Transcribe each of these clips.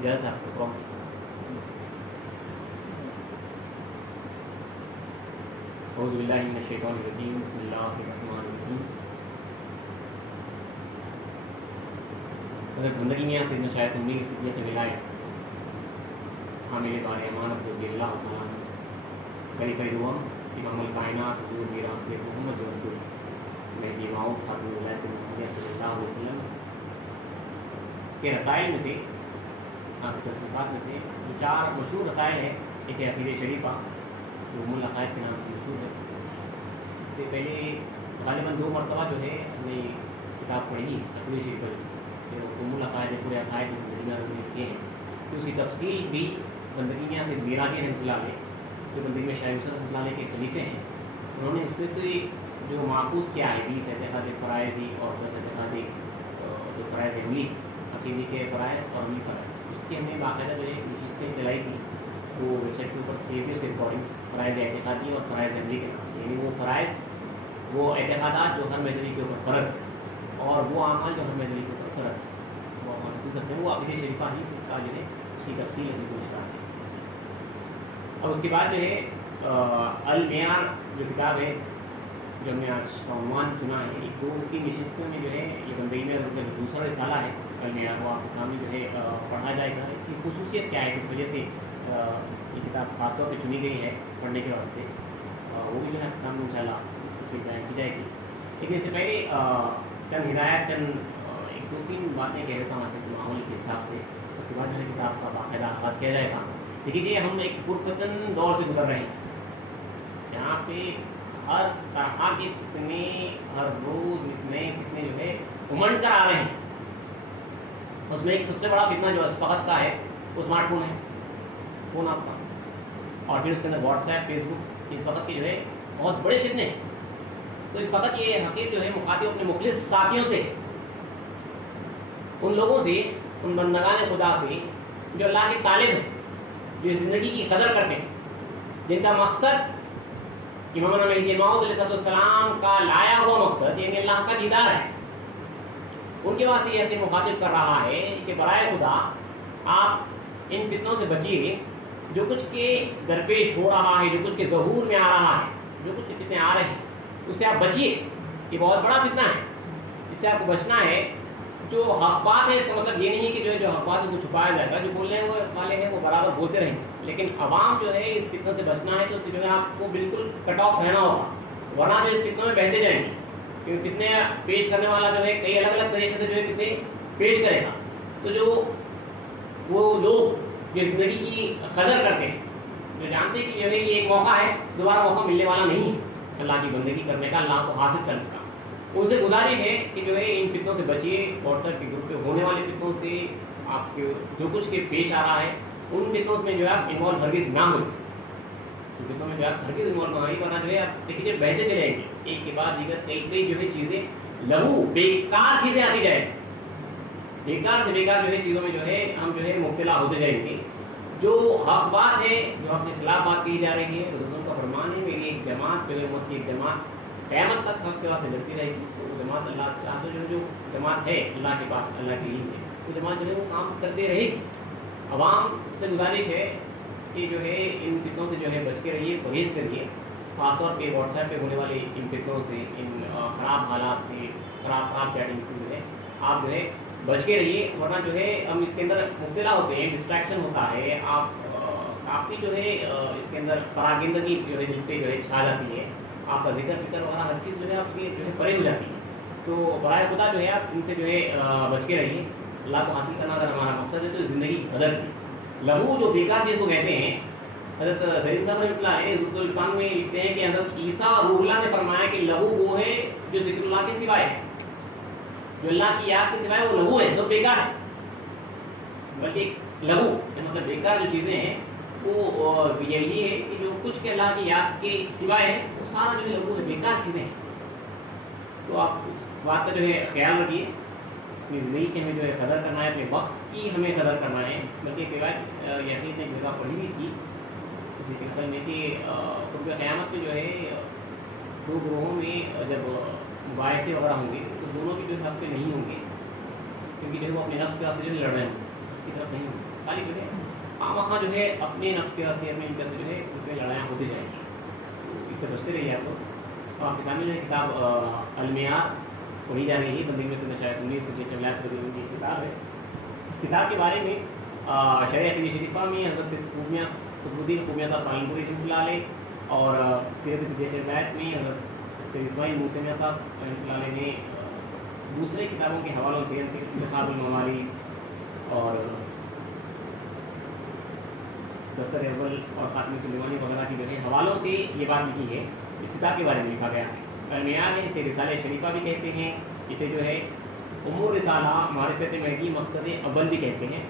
اجازت آپ کو کون اعوذ باللہ من الشیطان الرجیم بسم اللہ الرحمن الرحیم. حضرت بندگی میاں سیدنا شاید امی کی صدیت ولایت حامل بار امانت رضی اللہ تعالیٰ خلیفہ دوم امام الکائنات حضور میراث محمد رسول مہدی موعود خاتم ولایت محمدیہ صلی اللہ علیہ وسلم کے رسائل میں سے آپ کی تصنیفات میں سے جو 4 مشہور رسائل ہیں. ایک ہے عقیدہ شریفہ جو ام العقائد کے نام سے مشہور ہے. اس سے پہلے غالباً 2 مرتبہ جو ہے ہم نے کتاب پڑھی عقیدہ شریفہ جو ام العقائد پورے عقائد میں کیے ہیں. تو اس کی تفصیل بھی بندگی میاں سے میراجی رحمۃ اللہ علیہ جو بندگی میں شاہ یوسف رحمۃ اللہ علیہ کے خلیفے ہیں انہوں نے اس میں سے جو معقوس کیا ہے 20 اعتقاد فرائضی اور 10 اعتقاد جو فرائض عملی عقیدے کے فرائض اور عملی فرائض اس کی ہم نے باقاعدہ جو ہے نشستیں چلائی تھی. وہ ویب سائٹ کے اوپر سیو اس ریکارڈنگس فرائض اعتقادی اور فرائض عملی کے نام سے یعنی وہ فرائض وہ اعتقادات جو ہر مذہبی کے اوپر فرض ہے اور وہ اعمال جو ہر مذہبی کے اوپر فرض ہے وہ محسوس کرتے ہیں. وہ عقیدہ شریفہ ہی کا جو ہے اس کی تفصیل ہے کو اسٹارٹ ہے. اور اس کے بعد جو ہے المعیار جو کتاب ہے جو ہم نے آج کا عنوان چنا ہے 2 کی نشستوں میں جو ہے یہ بندگی میں دوسرا رسالہ ہے المعیار وہ آپ کے سامنے جو ہے پڑھا جائے گا. اس کی خصوصیت کیا ہے کس وجہ سے یہ کتاب خاص طور پہ چنی گئی ہے پڑھنے کے واسطے وہ بھی جو ہے سامنے ان شاء اللہ اس میں بیان کی جائے گی. لیکن اس سے پہلے چند ہدایات چند 1-2-3 باتیں کہہ دیتا ہوں آپ کے ماحول کے حساب سے. اس کے بعد جو ہے کتاب کا باقاعدہ آغاز کیا جائے گا. دیکھیے کہ ہم ایک پرفتن دور سے گزر رہے ہیں جہاں پہ ہر طرح کے فتنے ہر روز اتنے فتنے جو ہے امنڈ کر آ رہے ہیں. اس میں ایک سب سے بڑا فتنہ جو اس وقت کا ہے وہ اسمارٹ فون ہے. فون آپ کا اور پھر اس کے اندر واٹس ایپ فیس بک اس وقت کے جو ہے بہت بڑے فتنے ہیں. تو اس وقت یہ حقیق جو ہے مخاطب اپنے مخلص ساتھیوں سے ان لوگوں سے ان بندگان خدا سے جو اللہ کے طالب ہیں جو زندگی کی قدر کرتے ہیں جن کا مقصد امام مہدی موعود علیہ السلام کا لایا ہوا مقصد یعنی اللہ کا دیدار ہے. ان کے واسطے یہ مخاطب کر رہا ہے کہ برائے خدا آپ ان فتنوں سے بچیے جو کچھ کے درپیش ہو رہا ہے جو کچھ کے ظہور میں آ رہا ہے جو کچھ فتنے آ رہے ہیں اس سے آپ بچیے. یہ بہت بڑا فتنہ ہے اس سے آپ کو بچنا ہے. جو حق بات ہے اس کا مطلب یہ نہیں ہے کہ جو حق بات ہے وہ چھپایا جائے گا. جو بولنے والے ہیں وہ برابر بولتے رہیں لیکن عوام جو ہے اس فتنہ سے بچنا ہے تو اس سے جو ہے آپ کو بالکل کٹ آف رہنا ہوگا ورنہ جو اس فتنوں میں بہتے جائیں گے. کیونکہ فتنے پیش کرنے والا جو ہے کئی الگ الگ طریقے سے جو ہے فتنے پیش کرے گا. تو جو وہ لوگ جو زندگی کی قدر کرتے ہیں جو جانتے ہیں کہ جو ہے یہ ایک موقع ہے دوبارہ موقع ملنے والا نہیں ہے اللہ کی بندگی کرنے کا اللہ کو حاصل کرنے کا. ان سے گزارش ہے کہ جو ہے ان فتنوں سے بچیے. واٹس ایپ کے گروپ پہ ہونے والے فتنوں سے آپ کے جو کچھ کے پیش آ رہا ہے ان فتنوں میں جو ہے آپ انوالو ہرگز نہ ہوئے. ان فتنوں میں جو ہے آپ ہرگز انوالو نہ ہوئے ورنہ جو ہے آپ دیکھیے بہتے چلے جائیں گے ایک کے بعد دیگر کئی جو ہے چیزیں لہو بیکار چیزیں آتی جائیں گی. بیکار سے بیکار جو ہے چیزوں میں جو ہے ہم جو ہے مبتلا ہوتے جائیں گے. جو حق بات ہے جو اپنے خلاف بات کی جا رہی ہے رسول کا فرمان ہے میری ایک جماعت پہلے امت کی ایک جماعت قیامت تک حق کے واسطے لڑتی رہے گی. تو وہ جماعت اللہ تعالیٰ جو جماعت ہے اللہ کے پاس اللہ کی علم ہے وہ جماعت جو ہے وہ کام کرتے رہے گی. عوام سے گزارش ہے کہ جو ہے ان فتنوں سے جو ہے بچ کے رہیے پرہیز کریے. خاص طور پہ واٹس ایپ پہ ہونے والے ان فتنوں سے ان خراب حالات سے خراب چیٹنگ سے جو ہے آپ جو ہے بچ کے رہیے ورنہ جو ہے ہم اس کے اندر مبتلا ہوتے ہیں. ڈسٹریکشن ہوتا ہے آپ کافی جو ہے اس کے اندر پراگندگی جو ہے دل پہ جو ہے چھا جاتی ہے. آپ کا ذکر فکر وغیرہ ہر چیز جو ہے آپ کی جو ہے پرے ہو جاتی ہے. تو برائے خدا جو ہے آپ ان سے جو ہے بچ کے رہیے. اللہ کو حاصل کرنا اگر ہمارا مقصد ہے تو زندگی قدر کی. لہو جو بیکار چیز کو کہتے ہیں حضرت سید صاحب رحمۃ اللہ علیہ حضرت الفان میں لکھتے ہیں کہ حضرت عیسیٰ روح اللہ نے فرمایا کہ لہو وہ ہے جو ذکر اللہ کے سوائے ہے جو اللہ کی یاد کے سوائے وہ لہو ہے سب بیکار ہے. بلکہ لہو مطلب بیکار جو چیزیں ہیں وہ یہی ہے کہ جو کچھ کے اللہ کی یاد کے سوائے ہے وہ سارا جو ہے لہو ہے بیکار چیزیں ہیں. تو آپ اس بات کا جو ہے خیال رکھیے. اپنی زندگی کی ہمیں جو ہے قدر کرنا ہے اپنے وقت کی ہمیں قدر کرنا ہے. بلکہ ایک روایت یقین نے ایک جگہ پڑھی ہوئی تھی اسی کے خیال میں کہ قرب قیامت میں جو ہے 2 گروہوں میں جب مباحثے وغیرہ ہوں گے تو دونوں بھی جو ہے حق پہ نہیں ہوں گے کیونکہ جو ہے وہ اپنے نفس کے واسطے جو ہے لڑ رہے ہوں گے اس کی طرف نہیں ہوں گے. خالی جو ہے وہاں جو ہے اپنے نفس کے راستے میں ان کا جو ہے اس میں لڑائیاں ہوتی جائیں گی، اس سے بچتے رہیے آپ لوگ. اور آپ کے سامنے جو ہے کتاب المیات پڑھی جا رہی ہے، بندگی میں سے شاید 19 سے کی کتاب ہے. اس کتاب کے بارے میں شرح حدیث شریفہ میں حضرت قطب الدین خومیہ صاحب پالنپوری رحمۃ اللہ علیہ اور سیرت صدیق بیت میں حضرت سید اسماعیل موسی میاں صاحب رحمۃ اللہ علیہ نے دوسرے کتابوں کے حوالوں سے انتخاب الممالک اور دفتر اول اور خاتم سلیمانی وغیرہ کی جو ہے حوالوں سے یہ بات لکھی ہے. اس کتاب کے بارے میں لکھا گیا ہے. المیات ہے، اسے رسالہ شریفہ بھی کہتے ہیں، اسے جو ہے امور رسالہ معرفت مہدی مقصد اول بھی کہتے ہیں.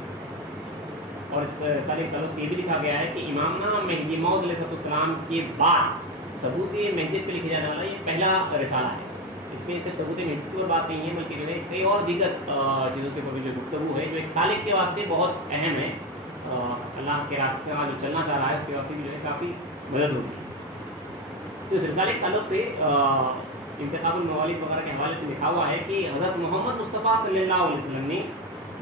اور اس رسالے کے تعلق سے یہ بھی لکھا گیا ہے کہ امامنا مہدی موعود علیہ السلام کے بعد ثبوت مہدیت پہ لکھے جانے والا یہ پہلا رسالہ ہے. اس میں صرف ثبوت مہدیت کی بات نہیں ہے بلکہ جو ہے کئی اور دیگر چیزوں کے اوپر جو گفتگو ہے جو ایک سالک کے واسطے بہت اہم ہے. اللہ کے راستے میں جو چلنا چاہ رہا ہے اس کے واسطے بھی جو ہے کافی مدد ہوگی. تو اس رسالے کے تعلق سے انتخاب الممالک وغیرہ کے حوالے سے لکھا ہوا ہے کہ حضرت محمد مصطفیٰ صلی اللہ علیہ وسلم نے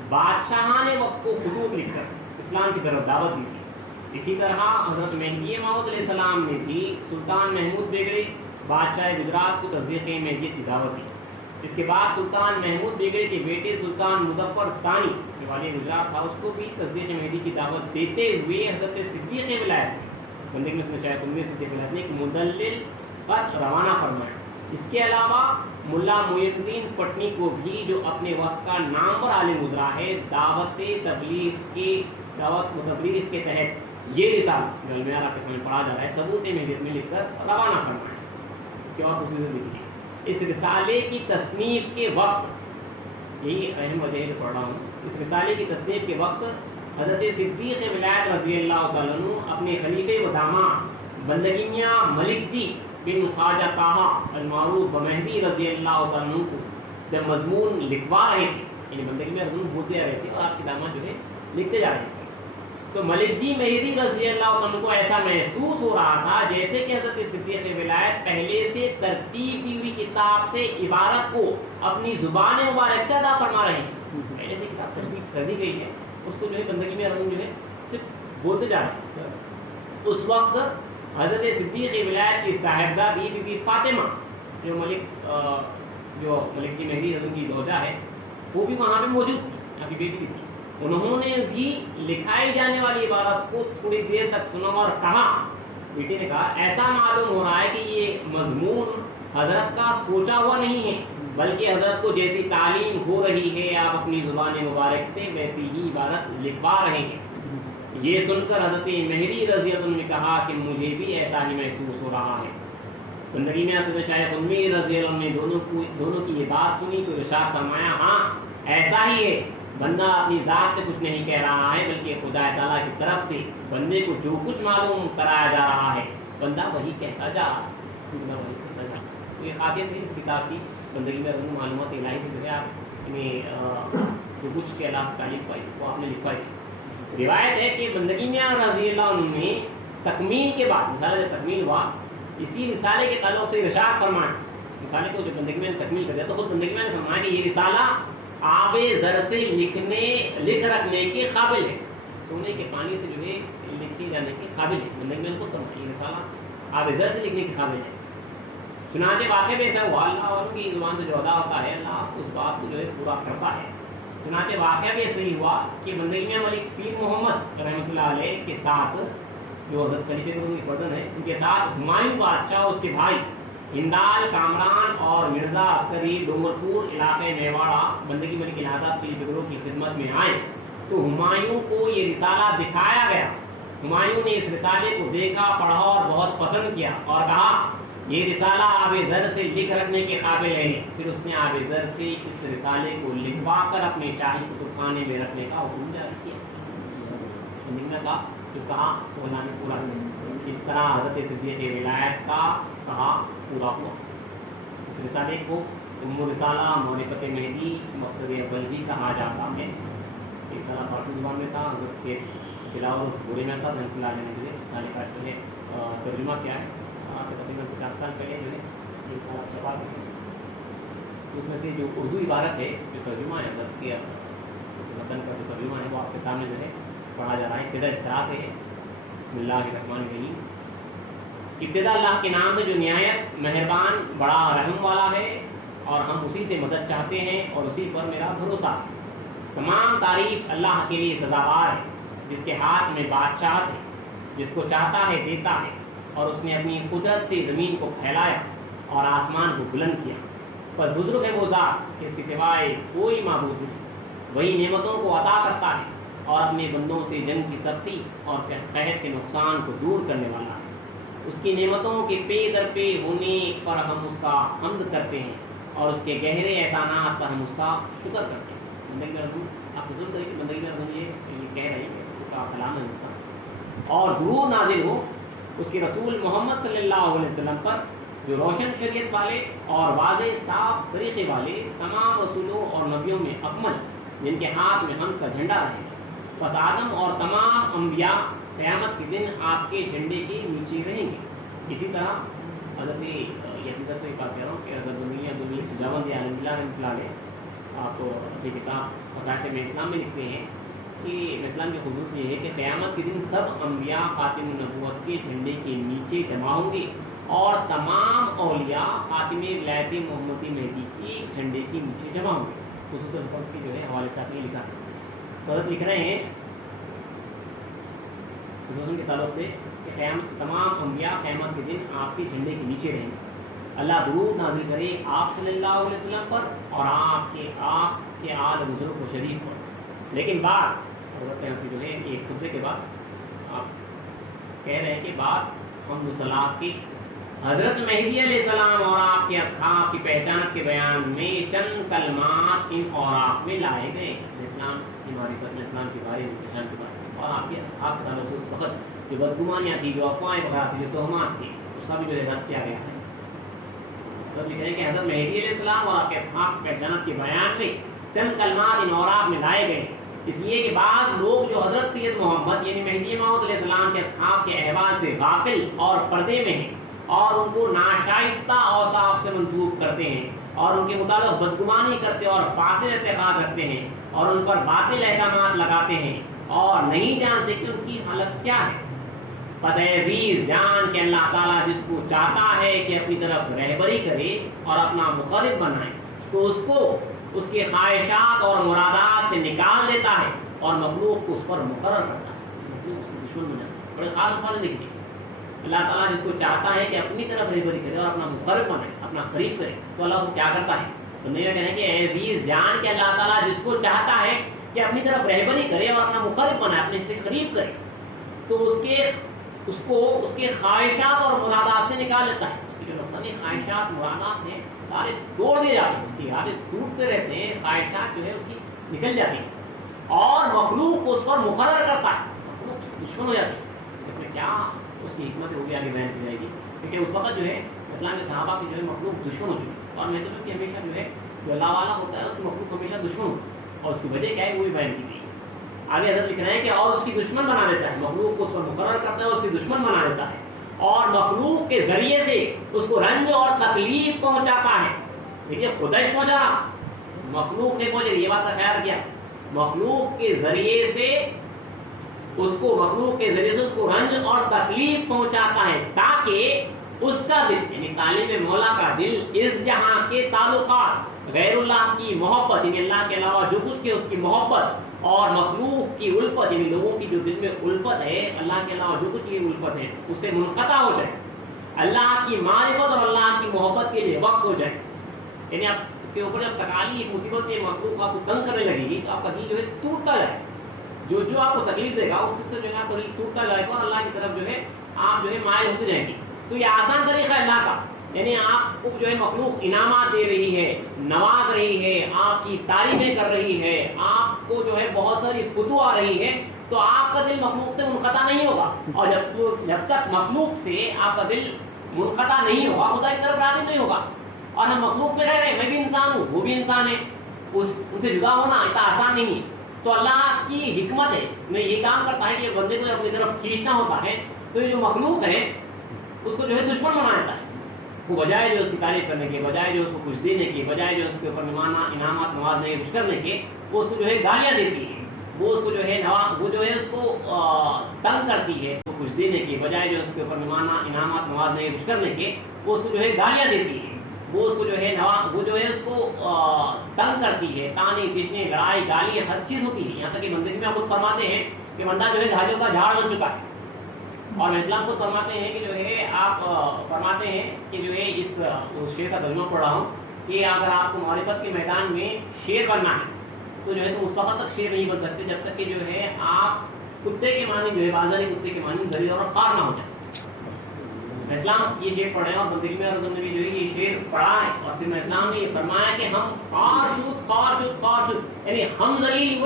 بادشاہان وقت کو خطوط لکھ کر اسلام کی طرف دعوت دی تھی. اسی طرح حضرت مہدی موعود علیہ السلام نے بھی سلطان محمود بیگڑے بادشاہ گجرات کو تصدیق مہدیت کی دعوت دی. اس کے بعد سلطان محمود بیگڑے کے بیٹے سلطان مظفر ثانی جو والی گجرات تھا اس کو بھی تصدیق مہدی کی دعوت دیتے ہوئے حضرت صدیق ولایت بندگی میں سے شاید 19 صدیق ولایت نے ایک مدلل خط روانہ فرمایا. اس کے علاوہ ملا معین الدین پٹنی کو بھی جو اپنے وقت کا نامور عالم گزرا ہے دعوت و تبلیغ کے تحت یہ رسالہ جو المیات آپ کے سامنے پڑھا جا رہا ہے ثبوت مہدیت میں لکھ کر روانہ فرمایا. اس کے بعد اسی سے لکھیے اس رسالے کی تصنیف کے وقت، یہی اہم وجہ ہے پڑھ رہا ہوں، اس رسالے کی تصنیف کے وقت حضرت صدیق ولایت رضی اللہ تعالیٰ عنہ اپنے خلیفہ و داماد بندگی میاں ملک جی بن خواجہ طٰہٰ المعروف بمہدی رضی اللہ تعالیٰ عنہ کو جب مضمون لکھوا رہے تھے، یعنی بندگی میں مضمون بولتے آ رہے تھے اور آپ کے داماد جو ہے لکھتے جا رہے تھے، تو ملک جی مہدی رضی اللہ عنہ کو ایسا محسوس ہو رہا تھا جیسے کہ حضرت صدیق ولایت پہلے سے ترتیب دی ہوئی کتاب سے عبارت کو اپنی زبان مبارک سے ادا فرما رہے ہیں. پہلے سے کتاب ترتیب کر دی گئی ہے، اس کو جو ہے بندگی میں جو ہے صرف بولتے جا رہے ہیں. اس وقت حضرت صدیق ولایت کی صاحبزادی بی بی فاطمہ جو ملک جی مہدی رضی کی زوجہ ہے وہ بھی وہاں پہ موجود تھی، ابھی بیٹی تھی. انہوں نے بھی لکھائی جانے والی عبارت کو تھوڑی دیر تک سنا اور کہا، بیٹی نے کہا ایسا معلوم ہو رہا ہے کہ یہ مضمون حضرت کا سوچا ہوا نہیں ہے بلکہ حضرت کو جیسی تعلیم ہو رہی ہے آپ اپنی زبان مبارک سے ویسی ہی عبارت لکھوا رہے ہیں. یہ سن کر حضرت مہدی رضی اللہ عنہ نے کہا کہ مجھے بھی ایسا ہی محسوس ہو رہا ہے. بندگی میں حضرت شیخ امیر رضی اللہ عنہ نے دونوں کی یہ بات سنی تو ارشاد فرمایا ہاں ایسا ہی ہے، بندہ اپنی ذات سے کچھ نہیں کہہ رہا ہے بلکہ خدا تعالیٰ کی طرف سے بندے کو جو کچھ معلوم کرایا جا رہا ہے بندہ وہی کہتا جا رہا ہے. تو یہ خاصیت ہے اس کتاب کی، بندگی میں معلومات الہی سے جو ہے آپ جو کچھ کے اللہ سے تعلق پائی وہ آپ نے لکھوائی. روایت ہے کہ بندگی میاں رضی اللہ عنہ نے تکمیل کے بعد رسالہ جب تکمیل ہوا اسی رسالے کے تعلق سے ارشاد فرمایا، رسالے کو جو بندگی میں نے تکمیل کر دیا تو خود بندگی میں نے فرمایا کہ یہ رسالہ آب زر سے لکھ رکھنے کے قابل ہے، سونے کے پانی سے جو ہے لکھے جانے کے قابل ہے. بندگی میں نے خود فرمایا یہ رسالہ آب زر سے لکھنے کے قابل ہے. چنانچہ واقع میں ایسا ہوا اللہ والوں کی زبان سے جو ادا ہوتا ہے اللہ اس بات کو جو ہے پورا کرتا ہے. چنانچہ واقعہ بھی ایسا ہی ہوا کہ بندگی میں ملک پیر محمد رحمۃ اللہ علیہ کے ساتھ جو حضرت خلیفہ کی پردن ہے ان کے ساتھ ہمایوں بادشاہ اور اس کے بھائی ہندال کامران اور مرزا عسکری ڈونگرپور علاقے میواڑا بندگی ملک الہادات کے گروہ کی خدمت میں آئے تو ہمایوں کو یہ رسالہ دکھایا گیا. ہمایوں نے اس رسالے کو دیکھا پڑھا اور بہت پسند کیا اور کہا یہ رسالہ آب زر سے لکھ رکھنے کے قابل ہے. پھر اس نے آب زر سے اس رسالے کو لکھوا کر اپنے شاہی کتب خانے میں رکھنے کا حکم جاری کیا. جو کہا وہ اللہ نے پورا کیا. اس طرح حضرت صدیق ولایت کا کہا پورا ہوا. اس رسالے کو ام رسالہ معرفت مہدی مقصد اول بھی کہا جاتا ہے. ایک سالہ فارسی زبان میں تھا. حضرت سے بلاول بورے میں صاحب رحمۃ اللہ علیہ نے اس رسالے کا جو ہے ترجمہ کیا ہے. آج سے تقریباً 50 سال پہلے جو ہے ایک سال چھپا دیا. اس میں سے جو اردو عبارت ہے جو ترجمہ ہے حضرت کے وطن کا جو ترجمہ ہے وہ آپ کے سامنے جو ہے پڑھا جا رہا ہے ابتدا اس طرح سے ہے، بسم اللہ الرحمن الرحیم، ابتدا اللہ کے نام سے جو نہایت مہربان بڑا رحم والا ہے، اور ہم اسی سے مدد چاہتے ہیں اور اسی پر میرا بھروسہ ہے۔ تمام تعریف اللہ کے لیے سزاوار ہے، جس کے ہاتھ میں بادشاہت ہے، جس کو چاہتا ہے دیتا ہے، اور اس نے اپنی قدرت سے زمین کو پھیلایا اور آسمان کو بلند کیا۔ بس بزرگ ہے وہ ذات، اس کے سوائے کوئی معبود نہیں۔ وہی نعمتوں کو عطا کرتا ہے اور اپنے بندوں سے جنگ کی سختی اور قحط کے نقصان کو دور کرنے والا ہے۔ اس کی نعمتوں کے پے در پے ہونے پر ہم اس کا حمد کرتے ہیں، اور اس کے گہرے احسانات پر ہم اس کا شکر کرتے ہیں۔ بندگی کا رسول، آپ حضور کریں کہ بندگی کا رسول یہ کہہ رہے ہیں کہ اس کا کلام ہے اس کا، اور درود نازل ہو اس کے رسول محمد صلی اللہ علیہ وسلم پر، جو روشن شریعت والے اور واضح صاف طریقے والے تمام رسولوں اور نبیوں میں اکمل، جن کے ہاتھ میں حمد کا جھنڈا رہے گا۔ بس آدم اور تمام انبیاء قیامت کے دن آپ کے جھنڈے کے نیچے رہیں گے۔ اسی طرح حضرت یہ سے بات کہہ رہا ہوں کہ حضرت دنیا سجاوند عالم اللہ رحمۃ اللہ علیہ، آپ اپنی کتاب خصائص میں اسلام میں لکھتے ہیں کہ اسلام کی خصوص یہ ہے کہ قیامت کے دن سب انبیاء خاتم النبوت کے جھنڈے کے نیچے جمع ہوں گے، اور تمام اولیاء خاتم ولایت محمدی مہدی کے جھنڈے کے نیچے جمع ہوں گے۔ خصوصاً وقت کے جو ہے حوالے سے آپ نے لکھا ہے، حضرت لکھ رہے ہیں خصوصاً کے تعلق سے کہ تمام انبیاء قیامت کے دن آپ کے جھنڈے کے نیچے رہیں گے۔ اللہ درود نازل کرے آپ صلی اللہ علیہ وسلم پر اور آپ کے آل بزرگ و شریف پر۔ لیکن بعد حضرت سے جو ہے ایک خطبے کے بعد آپ کہہ رہے ہیں کہ بعد ہم صلاح کی حضرت مہدی علیہ السلام اور آپ کے اصحاب کی پہچانت کے بیان میں چند کلمات ان اوراق میں لائے گئے، اسلام کی معرفت، اسلام کے بارے میں پہچان کے بارے میں، اور آپ کے اصحاب کے تعلق سے اس وقت جو بدگمانیاں تھی، جو افواہیں وغیرہ تھی، جو تہمات تھی، اس کا بھی جو ہے رد کیا گیا ہے۔ تو لکھ رہے ہیں کہ حضرت مہدی علیہ السلام اور آپ کے اصحاب کی پہچانت کے بیان میں چند کلمات ان اوراق میں لائے گئے، اس لیے کہ بعض لوگ جو حضرت سید محمد یعنی مہدی موعود علیہ السلام کے اصحاب کے احوال سے غافل اور پردے میں ہیں، اور ان کو ناشائستہ اوصاف سے منسوب کرتے ہیں، اور ان کے متعلق بدگمانی کرتے اور فاسد اعتقاد رکھتے ہیں، اور ان پر باطل احکامات لگاتے ہیں، اور نہیں جانتے کہ ان کی حالت کیا ہے۔ بس اے عزیز جان کہ اللہ تعالیٰ جس کو چاہتا ہے کہ اپنی طرف رہبری کرے اور اپنا مخالف بنائے، تو اس کو اس کے خواہشات اور مرادات سے نکال دیتا ہے، اور مخلوق کو اس پر مقرر کرتا ہے، مخلوق اس کے دشمن بن جاتا ہے۔ بڑے خاص الفاظ لکھے، اللہ تعالیٰ جس کو چاہتا ہے کہ اپنی طرف رہبری کرے اور اپنا مخالف بنائے، اپنا قریب کرے، تو اللہ کو کیا کرتا ہے؟ تو میرا کہنا ہے کہ اے عزیز جان کہ اللہ تعالیٰ جس کو چاہتا ہے کہ اپنی طرف رہبری کرے اور اپنا مخالف بنائے، اپنے سے قریب کرے، تو اس کو اس کے خواہشات اور مرادات سے نکال لیتا ہے۔ اس کی جو نقصانی خواہشات مرادات ہیں سارے توڑ دیے جاتے ہیں، اس کی ارادے ٹوٹتے رہتے ہیں، خواہشات جو ہے اس کی نکل جاتی ہیں، اور مخلوق کو اس پر مقرر کرتا ہے، مخلوق دشمن ہو جاتی ہے۔ اس میں کیا اس کی حکمت ہوگی آگے بیان کی جائے گی، کیونکہ اس وقت جو ہے اسلام کے صحابہ کی جو ہے مخلوق دشمن ہو چکی ہے، اور محدود کی ہمیشہ جو ہے جو اللہ والا ہوتا ہے اس کی مخلوق ہمیشہ دشمن ہوتا ہے، اور اس کی وجہ کیا ہے وہ بھی بیان کی گئی ہے۔ آگے حضرت لکھ رہے ہیں کہ اور اس کی دشمن بنا دیتا ہے، مخلوق کو اس پر مقرر کرتا ہے اور اس کی دشمن بنا دیتا ہے، اور مخلوق کے ذریعے سے اس کو رنج اور تکلیف پہنچاتا ہے۔ دیکھیے خدا ہی پہنچا رہا، مخلوق نے پہنچے، یہ بات کا خیال کیا، مخلوق کے ذریعے سے اس کو رنج اور تکلیف پہنچاتا ہے، تاکہ اس کا دل یعنی طالب مولا کا دل اس جہاں کے تعلقات، غیر اللہ کی محبت یعنی اللہ کے علاوہ جو کچھ کے اس کی محبت، اور مخلوق کی الفت یعنی لوگوں کی جو دل میں الفت ہے اللہ کے علاوہ جو کچھ کی الفت ہے اس سے منقطع ہو جائے، اللہ کی معرفت اور اللہ کی محبت کے لیے وقف ہو جائے۔ یعنی آپ کے اوپر جب تکالیف مصیبت یہ مخلوق آپ کو تنگ کرنے لگے گی تو آپ کا دل جو ہے ٹوٹتا جائے، جو آپ کو تکلیف دے گا اس سے جو ہے آپ کا دل ٹوٹتا جائے گا، اور اللہ کی طرف جو ہے آپ جو ہے مائل ہوتے جائیں گے۔ تو یہ آسان طریقہ ہے اللہ کا، یعنی آپ کو جو ہے مخلوق انعامات دے رہی ہے، نواز رہی ہے، آپ کی تعریفیں کر رہی ہے، آپ کو جو ہے بہت ساری فتوح آ رہی ہے، تو آپ کا دل مخلوق سے منقطع نہیں ہوگا، اور جب تک مخلوق سے آپ کا دل منقطع نہیں ہوگا خدا کی طرف راغب نہیں ہوگا۔ اور ہم مخلوق میں رہ رہے ہیں، میں بھی انسان ہوں وہ بھی انسان ہے، ان سے جدا ہونا اتنا آسان نہیں ہے۔ تو اللہ کی حکمت ہے میں یہ کام کرتا ہے کہ بندے کو اپنی طرف کھینچنا ہوتا ہے، تو یہ جو مخلوق ہے اس کو جو ہے دشمن بنا دیتا ہے، وہ بجائے جو اس کی تعریف کرنے کے، بجائے جو اس کو کچھ دینے کے، بجائے جو اس کے اوپر انعامات نوازنے کے، کچھ کرنے کے، وہ اس کو جو ہے گالیاں دیتی ہے، وہ اس کو جو ہے اس کو تنگ کرتی ہے، تو کچھ دینے کے بجائے جو اس کے اوپر انعامات نوازنے کچھ کرنے کے، وہ اس کو جو ہے گالیاں دیتی ہے، وہ اس کو جو ہے اس کو تنگ کرتی ہے، تانے پیچنے لڑائی گالی ہر چیز ہوتی ہے، یہاں تک کہ بندگی میں خود فرماتے ہیں کہ بندہ جو ہے گالیوں کا جھاڑ بن چکا ہے، اور اسلام خود فرماتے ہیں کہ جو ہے آپ فرماتے ہیں کہ جو ہے اس شعر کا ترجمہ پڑھ رہا ہوں کہ اگر آپ کو معرفت کے میدان میں شیر بننا ہے تو جو ہے تم اس وقت تک شیر نہیں بن سکتے جب تک کہ جو ہے آپ کتے کے معنی جو ہے بازاری کتے کے معنی ذلیل اور خار نہ ہو جائے۔ اسلام یہ شعر پڑھے اور بندگی میں اور نے بھی جو ہے یہ شعر پڑھا ہے، اور پھر اسلام نے یہ فرمایا کہ ہم خار شد یعنی ہم ذلیل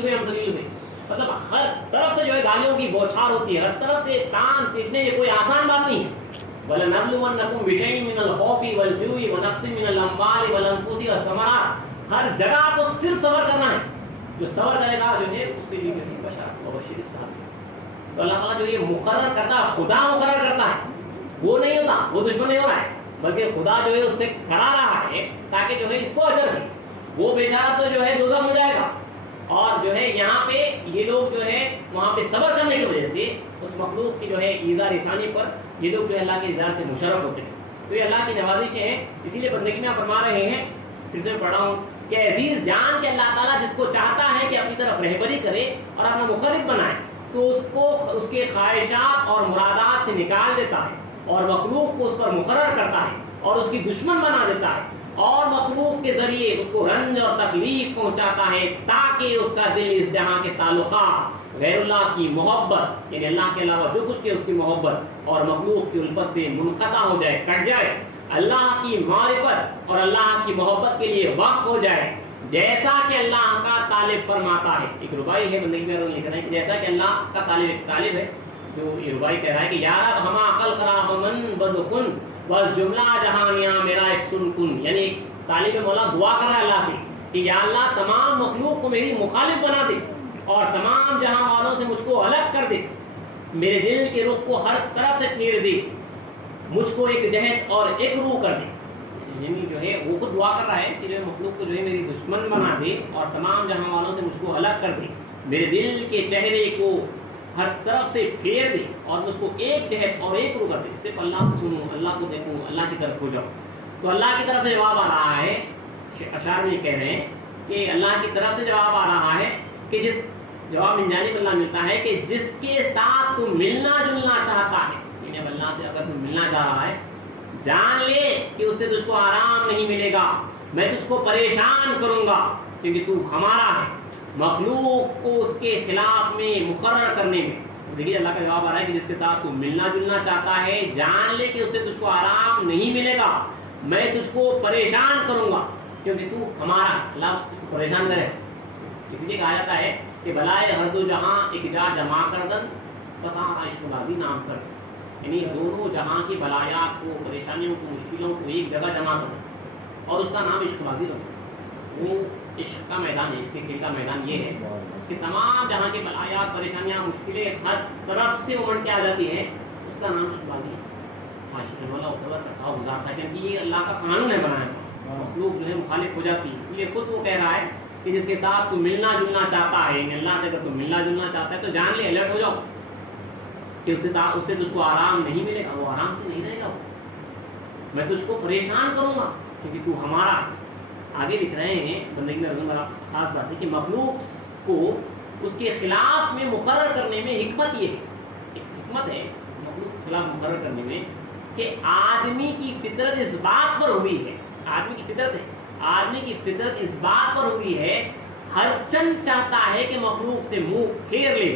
ہوئے، مطلب ہر طرف سے جو ہے گالیوں کی بوچھار ہوتی ہے، ہر طرف سے تان پیچنے، یہ کوئی آسان بات نہیں ہے۔ وَلَنَبْلُوَنَّكُمْ بِشَيْءٍ مِّنَ الْخَوْفِ وَالْجُوعِ وَنَقْصٍ مِّنَ الْأَمْوَالِ وَالْأَنفُسِ وَالثَّمَرَاتِ، ہر جگہ آپ کو صرف صبر کرنا ہے، جو صبر کرے گا جو ہے اس کے لیے جو ہے بشارت وبشر الصابرین۔ تو اللہ تعالیٰ جو یہ مقرر کرتا ہے، خدا مقرر کرتا ہے، وہ نہیں ہوتا، وہ دشمن نہیں ہو رہا ہے، بلکہ خدا جو ہے اس سے کرا رہا ہے تاکہ جو ہے اس کو اجر دے۔ وہ بیچارہ تو جو ہے دوزخ میں جائے گا، اور جو ہے یہاں پہ یہ لوگ جو ہے وہاں پہ صبر کرنے کی وجہ سے اس مخلوق کی جو ہے ایذا رسانی پر یہ لوگ جو ہے اللہ کے اظہار سے مشرف ہوتے ہیں۔ تو یہ اللہ کی نوازشیں ہیں، اسی لیے بندگی میں فرما رہے ہیں، پھر سے پڑھ رہا ہوں کہ عزیز جان کہ اللہ تعالیٰ جس کو چاہتا ہے کہ اپنی طرف رہبری کرے اور اپنا مخرب بنائے تو اس کو اس کے خواہشات اور مرادات سے نکال دیتا ہے، اور مخلوق کو اس پر مقرر کرتا ہے اور اس کی دشمن بنا دیتا ہے، اور مخلوق کے ذریعے اس کو رنج اور تکلیف پہنچاتا ہے تاکہ اس کا دل اس جہاں کے تعلقات، غیر اللہ کی محبت یعنی اللہ کے علاوہ جو کچھ کے اس کی محبت اور مخلوق کی الفت سے منقطع ہو جائے، کٹ جائے، اللہ کی معرفت اور اللہ کی محبت کے لیے وقف ہو جائے، جیسا کہ اللہ کا طالب فرماتا ہے۔ ایک ربائی ہے بندگی میں لکھ رہے ہیں کہ جیسا کہ اللہ کا طالب ہے، جو یہ ربائی کہہ رہا ہے کہ یا رب ہما خلق را من بدخن بس جملہ جہانیاں میرا ایک سن کن، یعنی طالب مولا دعا کر رہا ہے اللہ سے کہ یا اللہ تمام مخلوق کو میری مخالف بنا دے اور تمام جہاں والوں سے مجھ کو الگ کر دے، میرے دل کے رخ کو ہر طرف سے پھیر دے، مجھ کو ایک جہت اور ایک روح کر دے۔ یعنی جو ہے وہ خود دعا کر رہا ہے کہ جو ہے مخلوق کو جو ہے میری دشمن بنا دے اور تمام جہاں والوں سے مجھ کو الگ کر دے، میرے دل کے چہرے کو ہر طرف سے پھیر دے اور مجھ کو ایک جہت اور ایک روح کر دے، صرف اللہ کو سنوں، اللہ کو دیکھوں، اللہ کی طرف ہو جاؤ۔ تو اللہ کی طرف سے جواب آ رہا ہے، اشعار میں کہہ رہے ہیں کہ اللہ کی طرف سے جواب آ رہا ہے کہ جس جواب من جانب اللہ ملتا ہے کہ جس کے ساتھ تو ملنا جلنا چاہتا ہے، یعنی اللہ سے اگر تم ملنا چاہ رہا ہے جان لے کہ اس سے تجھ کو آرام نہیں ملے گا، میں تجھ کو پریشان کروں گا کیونکہ تو ہمارا ہے۔ مخلوق کو اس کے خلاف میں مقرر کرنے میں، دیکھیے اللہ کا جواب آ رہا ہے کہ جس کے ساتھ تو ملنا جلنا چاہتا ہے جان لے کہ اس سے تجھ کو آرام نہیں ملے گا، میں تجھ کو پریشان کروں گا کیونکہ تو ہمارا۔ اللہ اس کو پریشان کرے، اسی لیے کہا جاتا ہے کہ بلائے ہر دو جہاں ایک جا جمع کر دن پسا عشق بازی نام کر، یعنی دونوں جہاں کی بلایات کو، پریشانیوں کو، مشکلوں کو ایک جگہ جمع کرو اور اس کا نام عشق بازی رکھو۔ وہ عشق کا میدان ہے، عشق کے کھیل کا میدان یہ ہے کہ تمام جہاں کی بلایات، پریشانیاں، مشکلیں ہر طرف سے امڑ کے آ جاتی ہیں، اس کا نام عشق بازی ہے۔ معاشرے والا صبر کرتا ہو گزارتا ہے کیونکہ یہ اللہ کا قانون ہے بنایا، مخلوق جو ہے مخالف ہو جاتی ہے، اس لیے خود وہ کہہ رہا ہے کہ جس کے ساتھ تو ملنا جلنا چاہتا ہے، یعنی اللہ سے اگر تم ملنا جلنا چاہتا ہے تو جان لے، الرٹ ہو جاؤ کہ اس سے تجھ کو آرام نہیں ملے گا، وہ آرام سے نہیں رہے گا، میں تجھ کو پریشان کروں گا کیونکہ تو ہمارا۔ آگے لکھ رہے ہیں بندگی میں رضا بڑا خاص بات ہے کہ مخلوق کو اس کے خلاف میں مقرر کرنے میں حکمت یہ ہے، ایک حکمت ہے مخلوق کے خلاف مقرر کرنے میں کہ آدمی کی فطرت اس بات پر ہوئی ہے، آدمی کی فطرت ہے، آدمی کی فطرت اس بات پر ہوئی ہے، ہر چند چاہتا ہے کہ مخلوق سے منہ پھیر لے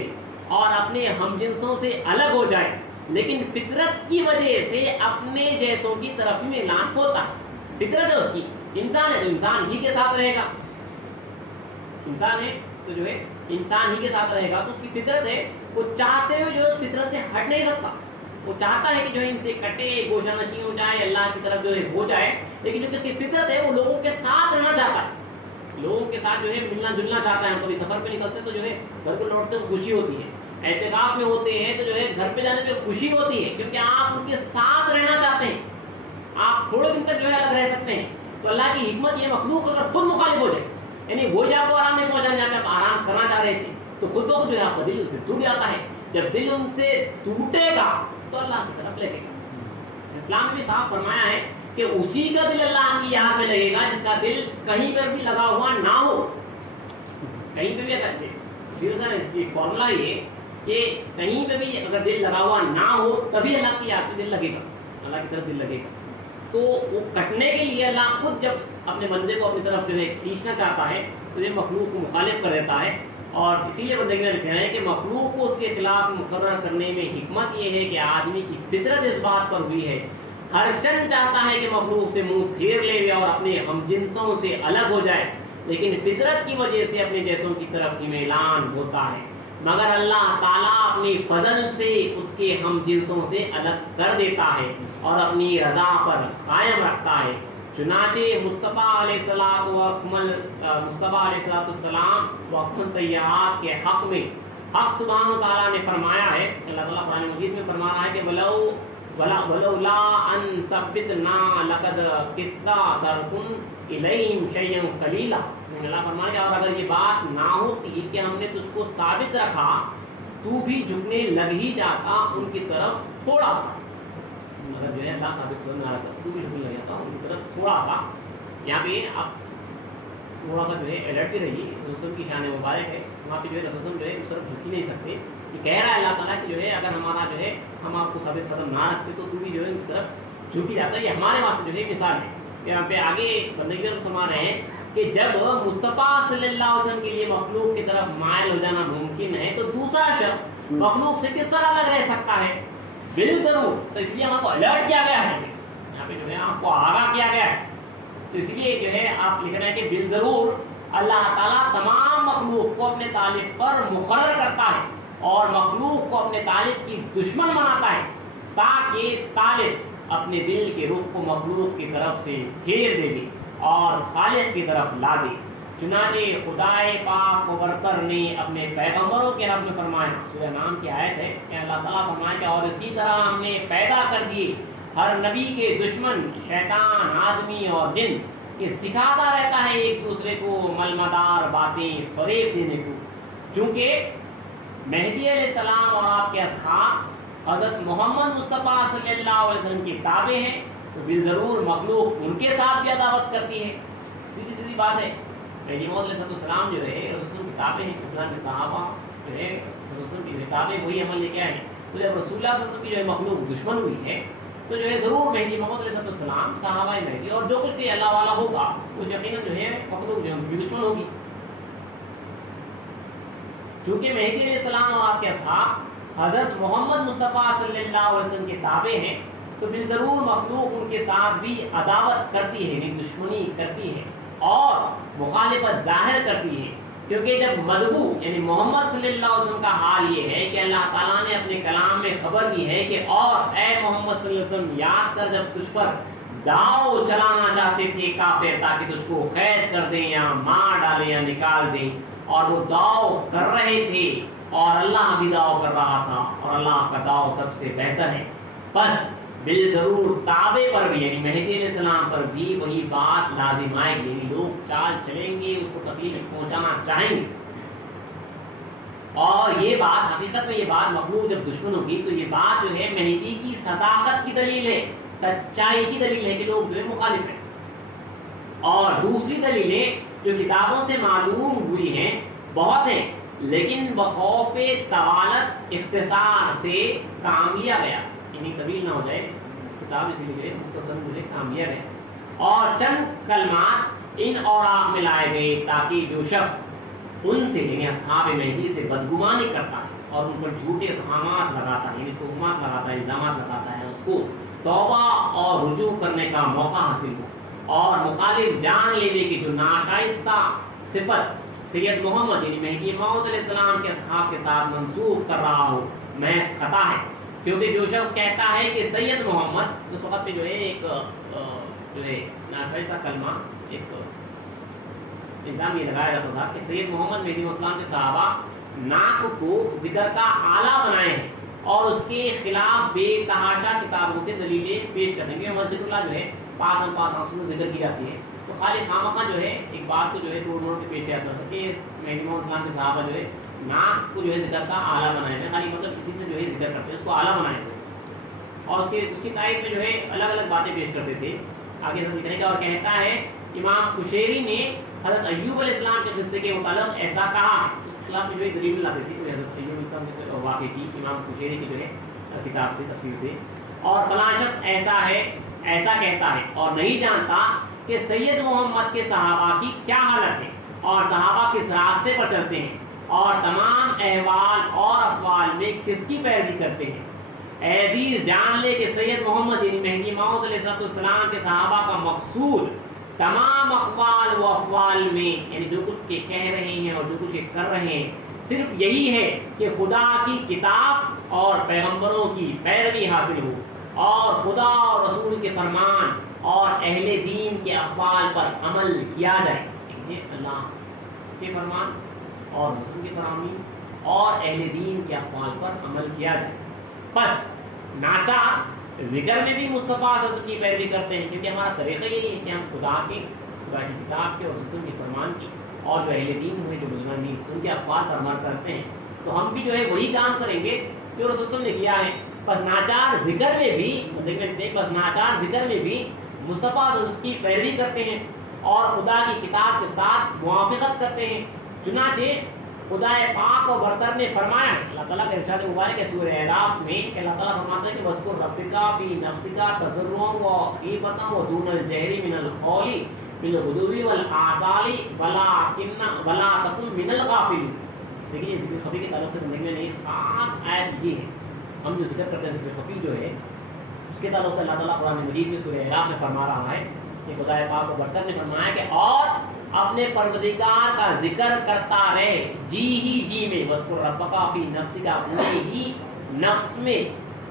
اور اپنے ہم جنسوں سے الگ ہو جائے، لیکن فطرت کی وجہ سے اپنے جیسوں کی طرف میں اعلان ہوتا ہے۔ فطرت ہے اس کی، انسان ہے تو انسان ہی کے ساتھ رہے گا، انسان ہے تو جو ہے انسان ہی کے ساتھ رہے گا، تو اس کی فطرت ہے، وہ چاہتے ہوئے جو ہے اس فطرت سے ہٹ نہیں سکتا، وہ چاہتا ہے کہ جو ہے ان سے کٹے، گوشہ نشین ہو جائے، اللہ کی طرف جو ہے ہو جائے، لیکن جو کہ اس کی فطرت ہے وہ لوگوں کے ساتھ رہنا چاہتا ہے، لوگوں کے ساتھ جو ہے ملنا جلنا چاہتا ہے۔ کبھی سفر پہ نکلتے تو جو ہے گھر کو لوٹتے تو خوشی ہوتی ہے، اعتکاف میں ہوتے ہیں تو جو ہے گھر پہ جانے پہ خوشی ہوتی ہے کیونکہ آپ ان کے ساتھ رہنا چاہتے ہیں، آپ تھوڑے دن تک جو ہے الگ رہ سکتے ہیں۔ تو اللہ کی حکمت یہ مخلوق اگر خود مخالف ہو جائے یعنی وہ جب وہ آرام نہیں پہنچانا جہاں پہ آپ آرام کرنا چاہ رہے تھے تو خود بخود جو ہے آپ کا دل ان سے ٹوٹ جاتا ہے. جب دل ان سے ٹوٹے گا تو اللہ کی طرف لگے گا. اسلام نے بھی صاف فرمایا ہے کہ اسی کا دل اللہ کی یہاں پہ لگے گا جس کا دل کہیں پر بھی لگا ہوا نہ ہو. کہیں پہ بھی اگر فارمولا یہ کہ کہیں پہ بھی اگر دل لگا ہوا نہ ہو تبھی اللہ کی یاد پہ دل لگے گا, اللہ کی طرف دل لگے گا. تو وہ کٹنے کے لیے اللہ خود جب اپنے بندے کو اپنی طرف جو ہے کھینچنا چاہتا ہے تو یہ مخلوق کو مخالف کر دیتا ہے. اور اسی لیے بندے نے لکھا ہے کہ مخلوق کو اس کے خلاف مقرر کرنے میں حکمت یہ ہے کہ آدمی کی فطرت اس بات پر ہوئی ہے, ہر چند چاہتا ہے کہ مخلوق سے منہ پھیر لے اور اپنے ہم جنسوں سے الگ ہو جائے, لیکن فطرت کی وجہ سے اپنے جیسوں کی طرف میلان ہوتا ہے, مگر اللہ تعالیٰ اپنی فضل سے اس کے ہم جنسوں سے الگ کر دیتا ہے اور اپنی رضا پر قائم رکھتا ہے. چنانچہ مصطفیٰ علیہ السلام و اکمل طیارات کے حق میں حق سبحانہ و تعالیٰ نے فرمایا ہے, اللہ تعالیٰ قرآن مجید میں فرما رہا ہے کہ وَلَوْلَا أَن ثَبِّتْنَا لَقَدْ كِدتَّ تَرْكُنْ إِلَيْهِمْ شَيْئًا قَلِيلًا. اللہ فرمایا کہ اور اگر یہ بات نہ ہوتی کہ ہم نے تجھ کو ثابت رکھا تو بھی جھکنے لگ ہی جاتا ان کی طرف تھوڑا سا. مگر جو ہے اللہ ثابت کرنا رہا تو بھی جھکنے لگ جاتا ان کی طرف تھوڑا سا. یہاں پہ آپ تھوڑا سا جو ہے الرٹ بھی رہیے, رسول کی شان مبارک ہے, وہاں پہ جو ہے رسول جو ہے اس طرف جھک ہی نہیں سکتے. یہ کہہ رہا ہے اللہ تعالیٰ کہ جو ہے اگر ہمارا جو ہے ہم آپ کو ثابت قدم نہ رکھتے تو بھی جو ہے ان کی طرف جھک ہی جاتا ہے. یہ ہمارے واسطے جو ہے مثال ہے. یہاں پہ آگے بندگی فرما رہے ہیں کہ جب مصطفیٰ صلی اللہ علیہ وسلم کے لیے مخلوق کی طرف مائل ہو جانا ممکن ہے تو دوسرا شخص مخلوق سے کس طرح الگ رہ سکتا ہے؟ بالضرور. تو اس لیے ہم کو الرٹ کیا گیا ہے, یہاں پہ جو ہے آپ کو آگاہ کیا گیا ہے. تو اس لیے جو ہے آپ لکھ رہے ہیں کہ بالضرور اللہ تعالیٰ تمام مخلوق کو اپنے طالب پر مقرر کرتا ہے اور مخلوق کو اپنے طالب کی دشمن بناتا ہے تاکہ طالب اپنے دل کے رخ کو مخلوق کی طرف سے پھیر دے دے اور خالق کی طرف لا دے. چنانچہ خدائے پاک و برتر نے اپنے پیغمبروں کے حق میں فرمایا, سورہ نام کی آیت ہے کہ اللہ تعالیٰ فرمایا کہ اور اسی طرح ہم نے پیدا کر دیے ہر نبی کے دشمن شیطان آدمی اور جن, یہ سکھاتا رہتا ہے ایک دوسرے کو ملمدار باتیں فریب دینے کو. چونکہ مہدی علیہ السلام اور آپ کے اصحاب حضرت محمد مصطفیٰ صلی اللہ علیہ وسلم کی تابع ہیں تو بالضرور مخلوق ان کے ساتھ بھی عداوت کرتی ہے. سیدھی سیدھی بات ہے. مہدی موعود علیہ السلام جو ہے رسول کی تابع ہیں, اسلام کے صحابہ جو ہے رسول کی تابع وہی عمل لے کے آئے ہیں. تو جب رسول اللہ صلی اللہ علیہ وسلم کی جو ہے مخلوق دشمن ہوئی ہے تو جو ہے ضرور مہدی محمد علیہ السلام صحابہ مہدی اور جو کچھ بھی اللہ والا ہوگا وہ یقیناً جو ہے مخلوق جو ہے ان کی دشمن ہوگی. چونکہ مہدی علیہ السلام اور آپ کے اصحاب حضرت محمد مصطفیٰ صلی اللہ علیہ وسلم کے تابع ہیں تو بالضرور مخلوق ان کے ساتھ بھی عداوت کرتی ہے, یعنی دشمنی کرتی ہے اور مخالفت ظاہر کرتی ہے. کیونکہ جب مدعو یعنی محمد صلی اللہ علیہ وسلم کا حال یہ ہے کہ اللہ تعالیٰ نے اپنے کلام میں خبر دی ہے کہ اور اے محمد صلی اللہ علیہ وسلم یاد کر جب تجھ پر داؤ چلانا چاہتے تھے کافر تاکہ تجھ کو قید کر دیں یا مار ڈالیں یا نکال دیں, اور وہ داؤ کر رہے تھے اور اللہ بھی داؤ کر رہا تھا اور اللہ کا داؤ سب سے بہتر ہے. بس بالضرور تابع پر بھی یعنی مہدی علیہ السلام پر بھی وہی بات لازم آئے گی, یعنی لوگ چال چلیں گے, اس کو تکلیف پہنچانا چاہیں گے. اور یہ بات حقیقت میں یہ بات مخلوق جب دشمن ہوگی تو یہ بات جو ہے مہدی کی صداقت کی دلیل ہے, سچائی کی دلیل ہے کہ لوگ جو ہے مخالف ہیں. اور دوسری دلیلیں جو کتابوں سے معلوم ہوئی ہیں بہت ہیں, لیکن بخوف طوالت اختصار سے کام لیا گیا, یعنی طویل نہ ہو جائے کتاب اسی لیے مختصر مجھے کام لیا گیا. اور چند کلمات ان اوراق میں لائے گئے تاکہ جو شخص ان سے یعنی اصحاب مہدی سے بدگمانی کرتا ہے اور ان پر جھوٹے اتہامات لگاتا ہے, یعنی تہمات لگاتا ہے, الزامات لگاتا ہے, اس کو توبہ اور رجوع کرنے کا موقع حاصل ہو اور مخالف جان لینے کی جو ناشائستہ صفت سید محمد یعنی مہدی موعود علیہ السلام کے اصحاب کے ساتھ منسوب کر رہا ہو محض خطا ہے. کیونکہ جو شخص کہتا ہے کہ سید محمد, اس وقت پہ جو ہے ایک جو ہے ناشائستہ کلمہ ایک الزام یہ لگایا جاتا تھا کہ سید محمد مہدی السلام کے صحابہ ناک کو ذکر کا آلہ بنائے ہیں اور اس کے خلاف بے تحاشا کتابوں سے دلیلیں پیش کر دیں گے. مسجد اللہ جو ہے پاس ہم پاس آنسوں سے ذکر کی جاتی ہے تو خالی خامخواہ جو ہے ایک بات کو جو ہے توڑ موڑ کے پیش کیا جاتا ہے کہ مہدی محمد اسلام کے صحابہ جو ہے نعت کو جو ہے ذکر کا اعلیٰ بنائے ہوئے, خالی مطلب اسی سے جو ہے ذکر کرتے ہیں, اس کو اعلیٰ بنائے ہوئے اور اس کی تائید میں جو ہے الگ الگ باتیں پیش کرتے تھے. آگے سب لکھنے کا اور کہتا ہے امام قشیری نے حضرت ایوب علیہ السلام کے قصے کے متعلق ایسا کہا, اس کے خلاف میں جو ہے دلیل لاتے تھے تو حضرت ایوب علیہ السلام کے واقع کی امام قشیری کی جو ہے کتاب سے تفسیر سے. اور فلاں شخص ایسا ہے ایسا کہتا ہے اور نہیں جانتا کہ سید محمد کے صحابہ کی کیا حالت ہے اور صحابہ کس راستے پر چلتے ہیں اور تمام احوال اور افعال میں کس کی پیروی کرتے ہیں. اے عزیز جان لے کہ سید محمد یعنی مہدی موعود علیہ السلام کے صحابہ کا مقصود تمام اقوال و افعال میں یعنی جو کچھ یہ کہہ رہے ہیں اور جو کچھ یہ کر رہے ہیں صرف یہی ہے کہ خدا کی کتاب اور پیغمبروں کی پیروی حاصل ہو اور خدا اور رسول کے فرمان اور اہل دین کے اقوال پر عمل کیا جائے. اللہ کے فرمان اور رسول کے فرامین اور اہل دین کے اقوال پر عمل کیا جائے. بس ناچار ذکر میں بھی مصطفیٰ صلی اللہ علیہ وسلم کی پیروی کرتے ہیں کیونکہ ہمارا طریقہ یہی ہے کہ ہم خدا کی کتاب کے اور رسول کے فرمان کی اور جو اہل دین ہوئے جو مسلمان دین ان کے اقوال پر عمل کرتے ہیں تو ہم بھی جو ہے وہی کام کریں گے جو رسول صلی اللہ علیہ وسلم نے کیا ہے. بس ناچار ذکر میں بھی بس ناچار ذکر میں بھی مصطفیٰ صلی اللہ علیہ وسلم کی پیروی کرتے ہیں اور خدا کی کتاب کے ساتھ موافقت کرتے ہیں. چنانچہ خدا پاک و برتر نے فرمایا اللہ تعالیٰ کے ارشاد مبارک ہے سورہ اعراف میں کہ اللہ تعالیٰ فرماتا ہے کہ وَاذْكُرْ رَبَّكَ فِي نَفْسِكَ تَضَرُّعًا وَخِيفَةً وَدُونَ الْجَهْرِ مِنَ الْقَوْلِ بِالْغُدُوِّ وَالْآصَالِ وَلَا تَكُن مِنَ الْغَافِلِينَ. دیکھیے ذکر خفی کے تعلق سے زندگی میں نہیں خاص آیت یہ ہے. ہم جو ذکر کرتے ہیں ذکر خفی جو ہے اس کے تعلق سے اللہ تعالیٰ قرآن مجید میں سورہ اعراف میں فرما رہا ہے کہ خدا پاک و برتر نے فرمایا کہ اور اپنے پروردگار کا ذکر کرتا رہے جی ہی جی میں وَاذْكُرْ رَبَّكَ فِي نَفْسِكَ اپنے ہی نفس میں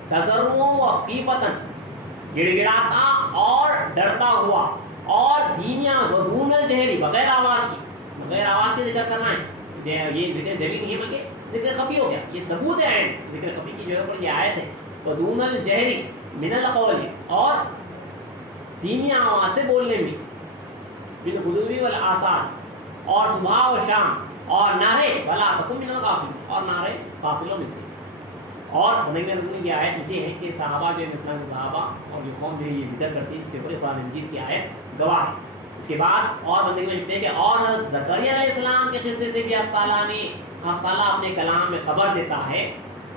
تضرعاً وخیفةً گڑ گڑاتا اور ڈرتا ہوا اور دھیمیاں ودون الجہری بغیر آواز کے ذکر کرنا ہے. یہ ذکر جلی نہیں ہے بلکہ ذکر خفی ہو گیا. یہ ثبوت ہے ذکر خفی کی جو ہے پر یہ آیت ہے ودون الجہری من القول اور دھیمی آواز سے بولنے میں بالغدو والآصال اور صبح و شام اور نعرے ولا تکن من الغافلین اور نعرے غافلوں میں سے. اور بندگی میں یہ آیت یہ ہے کہ صحابہ جو اسلام کے صحابہ اور جو قوم جو یہ ذکر کرتی ہے اس کے اوپر قرآن مجید کی آیت گواہ. اس کے بعد اور بندگی میں لکھتے ہیں کہ اور حضرت زکریا علیہ السلام کے قصے سے کہ اللہ تعالیٰ اپنے کلام میں خبر دیتا ہے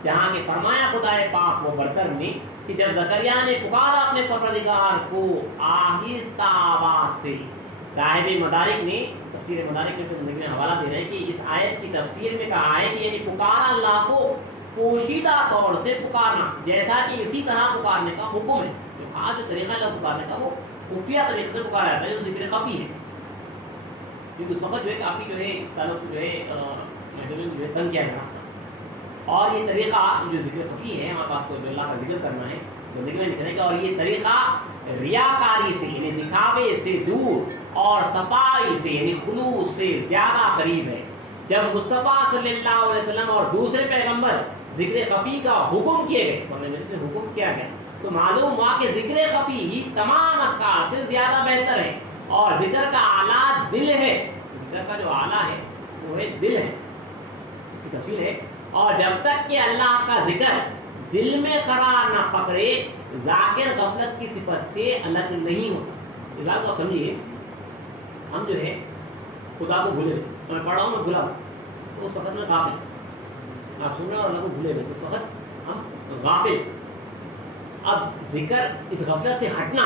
جہاں کہ فرمایا خدا پاک و برتر نے کہ جب زکریا نے پکارا اپنے پروردگار کو آہستہ آواز سے. صاحب مدارک نے تفسیر مدارک میں سے زندگی میں حوالہ دے رہے ہیں کہ اس آیت کی تفسیر میں کہا ہے کہ یعنی پکارا اللہ کو پوشیدہ طور سے پکارنا جیسا کہ اسی طرح پکارنے کا حکم ہے. جو خاص جو طریقہ اللہ پکارنے کا وہ خفیہ طریقے سے پکارا جاتا ہے جو ذکر خفی ہے کیونکہ اس وقت جو ہے کافی جو ہے اس تعلق سے جو ہے تنگ کیا جاتا ہے. اور یہ طریقہ جو ذکر خفی ہے ہمارے پاس کو جو اللہ کا ذکر کرنا ہے زندگی میں لکھنے کا اور یہ طریقہ ریاکاری سے یعنی دکھاوے سے دور اور صفائی سے یعنی خلوص سے زیادہ قریب ہے. جب مصطفیٰ صلی اللہ علیہ وسلم اور دوسرے پیغمبر ذکر خفی کا حکم کیے گئے حکم کیا گیا تو معلوم ہوا کہ ذکر خفی ہی تمام اذکار سے زیادہ بہتر ہے اور ذکر کا اعلیٰ دل ہے. ذکر کا جو اعلیٰ ہے وہ ہے دل ہے. اس کی تفصیل ہے اور جب تک کہ اللہ کا ذکر دل میں قرار نہ پکڑے ذاکر غفلت کی صفت سے الگ نہیں ہوتا. اس بات کو سمجھیے ہم جو ہے خدا کو بھولے ہوئے میں پڑھ رہا ہوں میں بھولا تو اس وقت میں غافل آپ سن رہے ہیں اور اللہ کو بھولے ہوئے اس وقت ہم غافل. اب ذکر اس غفلت سے ہٹنا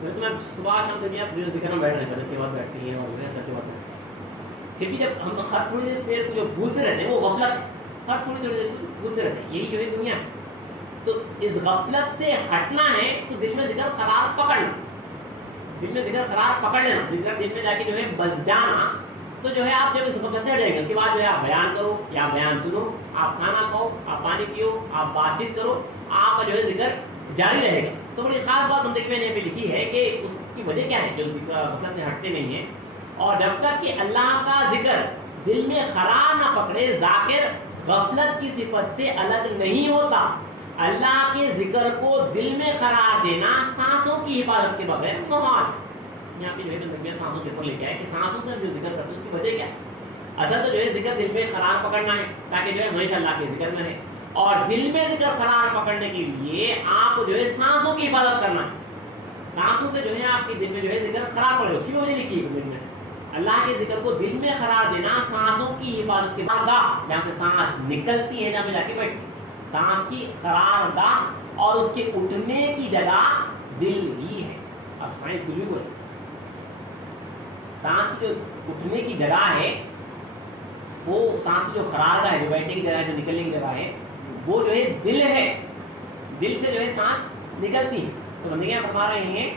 تو میں صبح شام سے بھی آپ ذکر میں بیٹھ رہے ہیں کے بعد بیٹھتی ہیں اور سر کے بعد پھر بھی جب ہم ہر تھوڑی دیر جو بھولتے رہتے ہیں وہ غفلت ہر تھوڑی دیر بھولتے رہتے ہیں یہی جو ہے دنیا. تو اس غفلت سے ہٹنا ہے تو دل میں ذکر قرار پکڑنا دل میں ذکر قرار پکڑ لینا ذکر دل میں جا کے جو ہے بس جانا تو جو ہے آپ جب اس غفلت سے ہٹ جائیں گے اس کے بعد جو ہے آپ بیان کرو یا بیان سنو آپ کھانا کھاؤ آپ پانی پیو آپ بات چیت کرو آپ کا جو ہے ذکر جاری رہے گا. تو بڑی خاص بات زندگی میں نے بھی لکھی ہے کہ اس کی وجہ کیا ہے جو ذکر غفلت سے ہٹتے نہیں ہیں اور جب تک کہ اللہ کا ذکر دل میں قرار نہ پکڑے ذاکر غفلت کی صفت سے الگ نہیں ہوتا۔ اللہ کے ذکر کو دل میں قرار دینا سانسوں کی حفاظت کے بغیر محال۔ یہاں پہ جو ہے بندگیاں سانسوں کے اوپر لے کے آئے کہ سانسوں سے جو ذکر کرتے ہیں اس کی وجہ کیا ہے؟ اصل تو جو ہے ذکر دل میں قرار پکڑنا ہے تاکہ جو ہے ہمیشہ اللہ کے ذکر میں رہے، اور دل میں ذکر قرار پکڑنے کے لیے آپ کو جو ہے سانسوں کی حفاظت کرنا ہے۔ سانسوں سے جو ہے آپ کے دل میں جو ہے ذکر قرار پڑے، اس کی وجہ لکھی ہے دل میں اللہ کے ذکر کو دل میں قرار دینا سانسوں کی حفاظت کے بعد جہاں سے سانس نکلتی ہے جہاں پہ جا کے بیٹھتی ہے، سانس کی قرار دہ اور اس کے اٹھنے کی جگہ دل ہی ہے۔ اب سائنس کچھ بھی بولے، سانس کی جو اٹھنے کی جگہ ہے وہ سانس کی جو قرار دہ ہے، جو بیٹھنے کی جگہ ہے، جو نکلنے کی جگہ ہے، وہ جو ہے دل ہے۔ دل سے جو ہے سانس نکلتی ہے۔ تو بندگیاں فرما رہے ہیں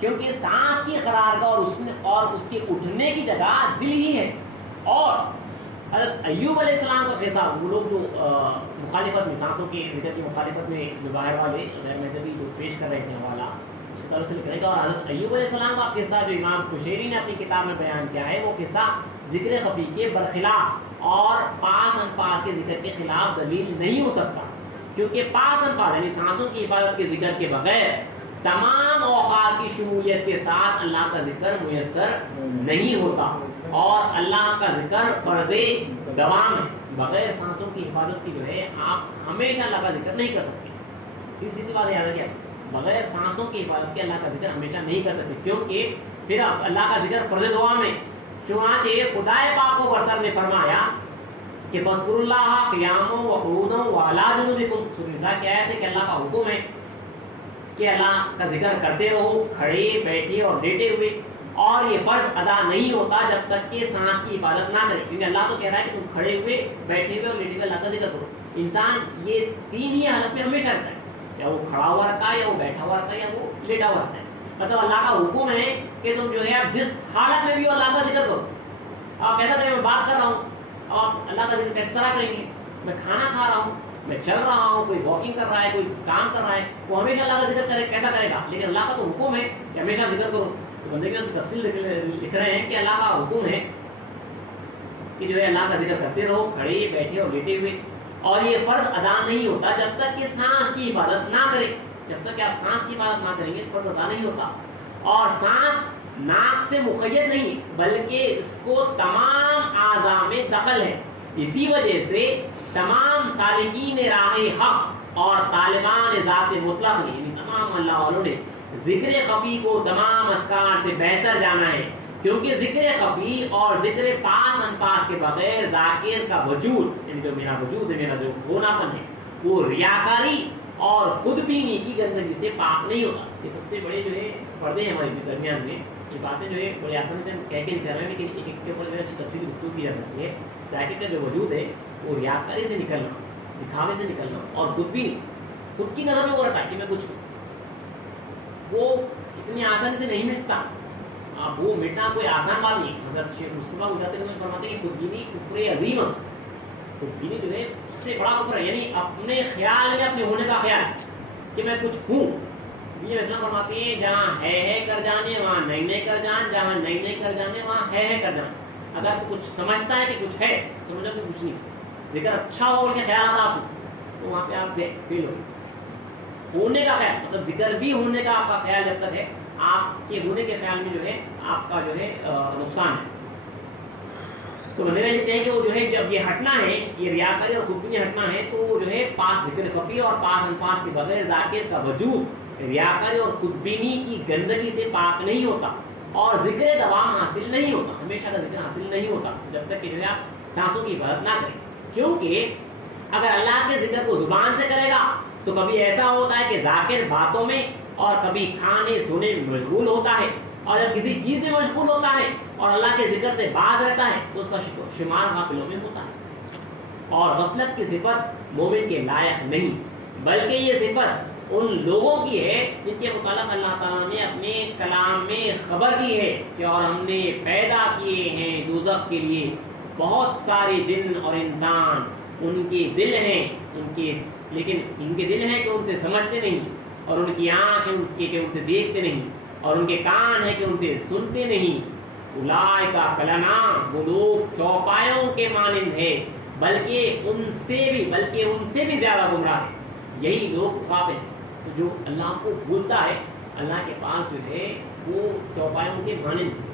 کیونکہ سانس کی قرار دہ اور اس کے اٹھنے کی جگہ دل ہی ہے۔ اور حضرت ایوب علیہ السلام کا قصہ، وہ لوگ جو مخالفت میں سانسوں کے ذکر کی مخالفت میں جو باہر والے غیر مذہبی جو پیش کر رہے تھے حوالہ، اس کی طرف سے لکھ رہے گا۔ اور حضرت ایوب علیہ السلام کا قصہ جو امام قشیری نے اپنی کتاب میں بیان کیا ہے، وہ قصہ ذکر خفی کے برخلاف اور پاس انفاس کے ذکر کے خلاف دلیل نہیں ہو سکتا، کیونکہ پاس انفاس یعنی سانسوں کی حفاظت کے ذکر کے بغیر تمام اوقات کی شمولیت کے ساتھ اللہ کا ذکر میسر نہیں ہوتا، اور اللہ کا ذکر فرض دوام ہے۔ بغیر سانسوں کی حفاظت کی جو ہے آپ ہمیشہ اللہ کا ذکر نہیں کر سکتے۔ سیدھی بات یاد رکھیے، بغیر سانسوں کی حفاظت کے اللہ کا ذکر ہمیشہ نہیں کر سکتے، کیونکہ پھر اللہ کا ذکر فرض دوام ہے۔ چنانچہ خدا پاک و برتر نے فرمایا کہ فذکروا اللہ قیاما وقعودا وعلی جنوبکم، سورۃ النساء کی آیت ہے کہ اللہ کا حکم ہے کہ اللہ کا ذکر کرتے رہو کھڑے بیٹھے اور لیٹے ہوئے، اور یہ فرض ادا نہیں ہوتا جب تک کہ سانس کی حفاظت نہ کرے، کیونکہ اللہ تو کہہ رہا ہے کہ تم کھڑے ہوئے بیٹھے ہوئے اور لیٹے ہوئے اللہ کا ذکر کرو۔ انسان یہ تین ہی حالت میں ہمیشہ رہتا ہے، یا وہ کھڑا ہوا رہتا ہے، یا وہ بیٹھا ہوا رہتا ہے، یا وہ لیٹا ہوا رہتا ہے۔ مطلب اللہ کا حکم ہے کہ تم جو ہے آپ جس حالت میں بھی اللہ کا ذکر کرو۔ آپ ایسا کریں، میں بات کر رہا ہوں، آپ اللہ کا ذکر کس طرح کریں گے؟ میں کھانا کھا رہا ہوں، میں چل رہا ہوں، کوئی واکنگ کر رہا ہے، کوئی کام کر رہا ہے، وہ ہمیشہ اللہ کا ذکر کرے، کیسا کرے گا؟ لیکن اللہ کا تو حکم ہے کہ ہمیشہ ذکر کرو۔ تو بندے کی تفصیل لکھ رہے ہیں کہ اللہ کا حکم ہے کہ جو ہے اللہ کا ذکر کرتے رہو کھڑے بیٹھے اور لیٹے ہوئے، اور یہ فرض ادا نہیں ہوتا جب تک کہ سانس کی حفاظت نہ کرے۔ جب تک کہ آپ سانس کی حفاظت نہ کریں گے اس فرض ادا نہیں ہوتا۔ اور سانس ناک سے مقید نہیں بلکہ اس کو تمام اعضاء میں دخل ہے، اسی وجہ سے تمام سالکین راہ حق اور طالبان ذات مطلق نے یعنی تمام اللہ والوں نے ذکر خفی کو تمام اذکار سے بہتر جانا ہے، کیونکہ ذکر خفی اور ذکر پاس انفاس کے بغیر ذاکر کا وجود یعنی جو میرا وجود ہے، میرا جو ہوناپن ہے، وہ ریاکاری اور خود بینی کی گندگی سے پاک نہیں ہوتا۔ یہ سب سے بڑے جو ہے پردے ہیں ہمارے درمیان میں، یہ باتیں جو ہے بڑی آسانی سے ہم کہہ کے نہیں کر رہے ہیں، لیکن ایک ایک کے اوپر جو ہے اچھی تفصیلی گفتگو کی جا سکتی ہے۔ ذاکر کا جو وجود ہے وہ ریاکاری سے نکلنا، دکھاوے سے نکلنا، اور خود بھی نہیں، خود کی نظر میں وہ رکھا ہے کہ میں کچھ ہوں، وہ اتنی آسانی سے نہیں مٹتا۔ اب وہ مٹنا کوئی آسان بات نہیں۔ حضرت شیخ مصطفیٰ گجراتی میں فرماتے ہیں کہ خودبینی کفر عظیم ہے۔ خودبینی جو ہے سب سے بڑا کفر ہے، یعنی اپنے خیال میں اپنے ہونے کا خیال کہ میں کچھ ہوں۔ اس لیے اسلام فرماتے ہیں جہاں ہے کر جانے وہاں نہیں کر جان، جہاں نہیں کر جانے وہاں ہے کر جان۔ اگر تو کچھ سمجھتا ہے کہ کچھ ہے، سمجھو کہ کچھ نہیں۔ ذکر اچھا ہو اس کے خیالات آپ تو وہاں پہ آپ فیل ہو۔ ہونے کا خیال مطلب ذکر بھی ہونے کا آپ کا خیال جب تک ہے، آپ کے ہونے کے خیال میں جو ہے آپ کا جو ہے نقصان ہے۔ تو وزیر لکھتے ہیں کہ وہ جو ہے جب یہ ہٹنا ہے، یہ ریاکاری اور خودبینی ہٹنا ہے، تو وہ جو ہے پاس ذکر خفی اور پاس انفاس کے بغیر ذاکر کا وجود ریاکاری اور خودبینی کی گندگی سے پاک نہیں ہوتا، اور ذکر دوام حاصل نہیں ہوتا، ہمیشہ کا ذکر حاصل نہیں ہوتا جب تک کہ جو ہے آپ سانسوں کی حفاظت نہ کریں۔ کیونکہ اگر اللہ کے ذکر کو زبان سے کرے گا تو کبھی ایسا ہوتا ہے کہ ذاکر باتوں میں اور کبھی کھانے سونے میں مشغول ہوتا ہے، اور جب کسی چیز سے مشغول ہوتا ہے اور اللہ کے ذکر سے باز رہتا ہے تو اس کا شمار غافلوں میں ہوتا ہے۔ اور غفلت کی صفت مومن کے لائق نہیں، بلکہ یہ صفت ان لوگوں کی ہے جن کے متعلق اللہ تعالیٰ نے اپنے کلام میں خبر دی ہے کہ اور ہم نے پیدا کیے ہیں دوزخ کے لیے بہت سارے جن اور انسان، ان کے دل ہیں لیکن ان کے دل ہیں کہ ان سے سمجھتے نہیں، اور ان کی آنکھ ہیں کہ ان سے دیکھتے نہیں، اور ان کے کان ہیں کہ ان سے سنتے نہیں، اولئک کالانعام، وہ لوگ چوپایوں کے مانند ہے، بلکہ ان سے بھی زیادہ گمراہ ہے، یہی لوگ غافل ہیں۔ تو جو اللہ کو بھولتا ہے، اللہ کے پاس جو ہے وہ چوپایوں کے مانند ہے۔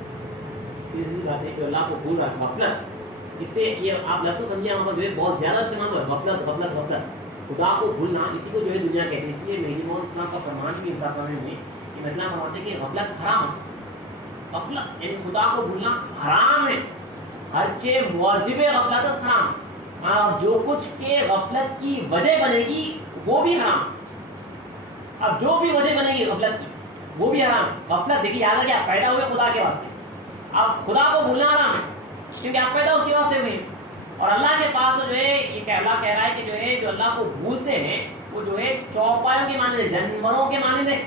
سیدھی بات ہے جو اللہ کو بھول رہا ہے، غفلت، اس سے یہ آپ لفظ سمجھے وہاں پر جو ہے بہت زیادہ استعمال ہوا ہے، غفلت غفلت غفلت، خدا کو بھولنا، اسی کو جو ہے دنیا کہتے ہیں۔ اس لیے مہدی موعود اسلام کا فرمان بھی انصاف میں کہ مثلا فرماتے ہیں کہ غفلت حرام ہے، غفلت یعنی خدا کو بھولنا حرام ہے، ہر چیز واجب غفلت حرام، اور جو کچھ کے غفلت کی وجہ بنے گی وہ بھی حرام۔ اب جو بھی وجہ بنے گی غفلت کی وہ بھی حرام۔ غفلت دیکھیے یاد رکھیے، آپ پیدا ہوئے خدا کے واسطے، اب خدا کو بھولنا حرام ہے کیونکہ آپ پیدا اس کے واسطے ہوئے ہیں، اور اللہ کے پاس جو ہے یہ اللہ کہہ رہا ہے کہ جو ہے جو اللہ کو بھولتے ہیں وہ جو ہے چوپایوں کے مانند ہے، جانوروں کے مانند ہے۔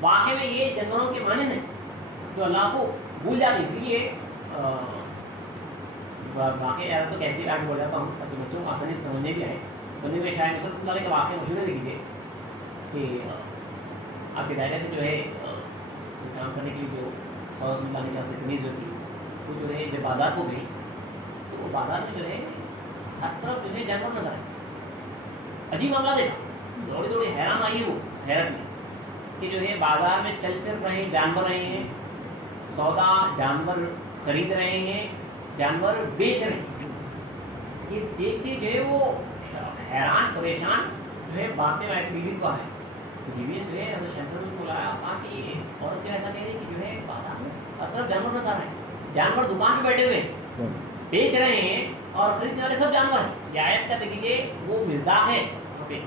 واقع میں یہ جانوروں کے مانند ہے جو اللہ کو بھول جاتے، اسی لیے واقعی تو کہتے ہیں بول جاتا ہوں تاکہ بچوں کو آسانی سے سمجھنے بھی آئے۔ بندے میں شاید نصرت اللہ علیہ کا واقعہ مشہور دیکھیے کہ آپ کے دائرے سے جو ہے کام کرنے کی جو صلی اللہ علیہ وسلم تمیز جو تھی وہ جو ہے جب بازار کو گئی تو وہ بازار میں جو ہے ہر طرف جو ہے جانور نظر آئے، عجیب معاملہ دیکھا، دوڑی دوڑی حیران آئی وہ حیرت میں کہ جو ہے بازار میں چل پھر رہے جانور رہے ہیں، سودا جانور خرید رہے ہیں، جانور بیچ رہے ہیں۔ یہ دیکھ کے جو ہے وہ حیران پریشان جو ہے باتیں آئے بیوی کو آئے، بیوی نے جو ہے حضرت شمس کو بلایا، کہا کہ یہ عورت کیا ایسا کہہ رہی کہ جو ہے بازار میں ہر طرف جانور نظر آئے، جانور دکان پہ بیٹھے ہوئے بیچ رہے ہیں اور خریدنے والے سب جانور ہیں۔ یہ آیت کا دیکھیے وہ مزداق ہے وہاں پہ۔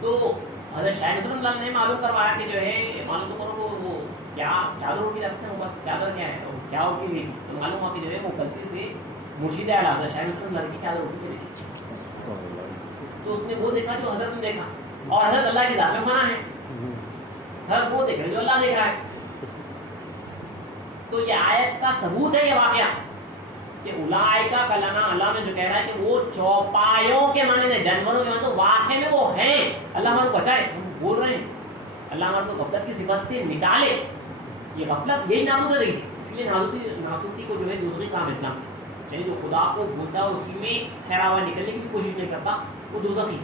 تو حضرت شاہ نصر اللہ نے معلوم کروایا کہ جو ہے معلوم کرو وہ کیا چادر اٹھی رکھتے ہیں، بس چادر کیا ہے اور کیا اٹھی ہوئی تھی، تو معلوم ہوا کہ جو ہے وہ غلطی سے مرشد اعلیٰ حضرت شاہ نصر اللہ کی چادر اٹھی چلی تھی۔ تو اس نے وہ دیکھا جو حضرت نے دیکھا، اور حضرت اللہ کی ذات میں فنا ہے، حضرت وہ دیکھ رہے جو اللہ دیکھ رہا ہے۔ تو یہ آیت کا ثبوت ہے یہ واقعہ کہ اولئک کالانعام، اللہ میں جو کہہ رہا ہے کہ وہ چوپایوں کے مانند ہیں، جانوروں کے مانند، تو واقع میں وہ ہیں۔ اللہ ہمارے کو بچائے، ہم بول رہے ہیں، اللہ ہمارے کو غفلت کی صفت سے نکالے۔ یہ غفلت یہی ناسوت ہے، اس لیے ناسوتی کو جو ہے دوسری کام اسلام یعنی جو خدا کو بھولتا ہے اسی میں ٹھہرا ہوا نکلنے کی بھی کوشش نہیں کرتا، وہ دوزخی۔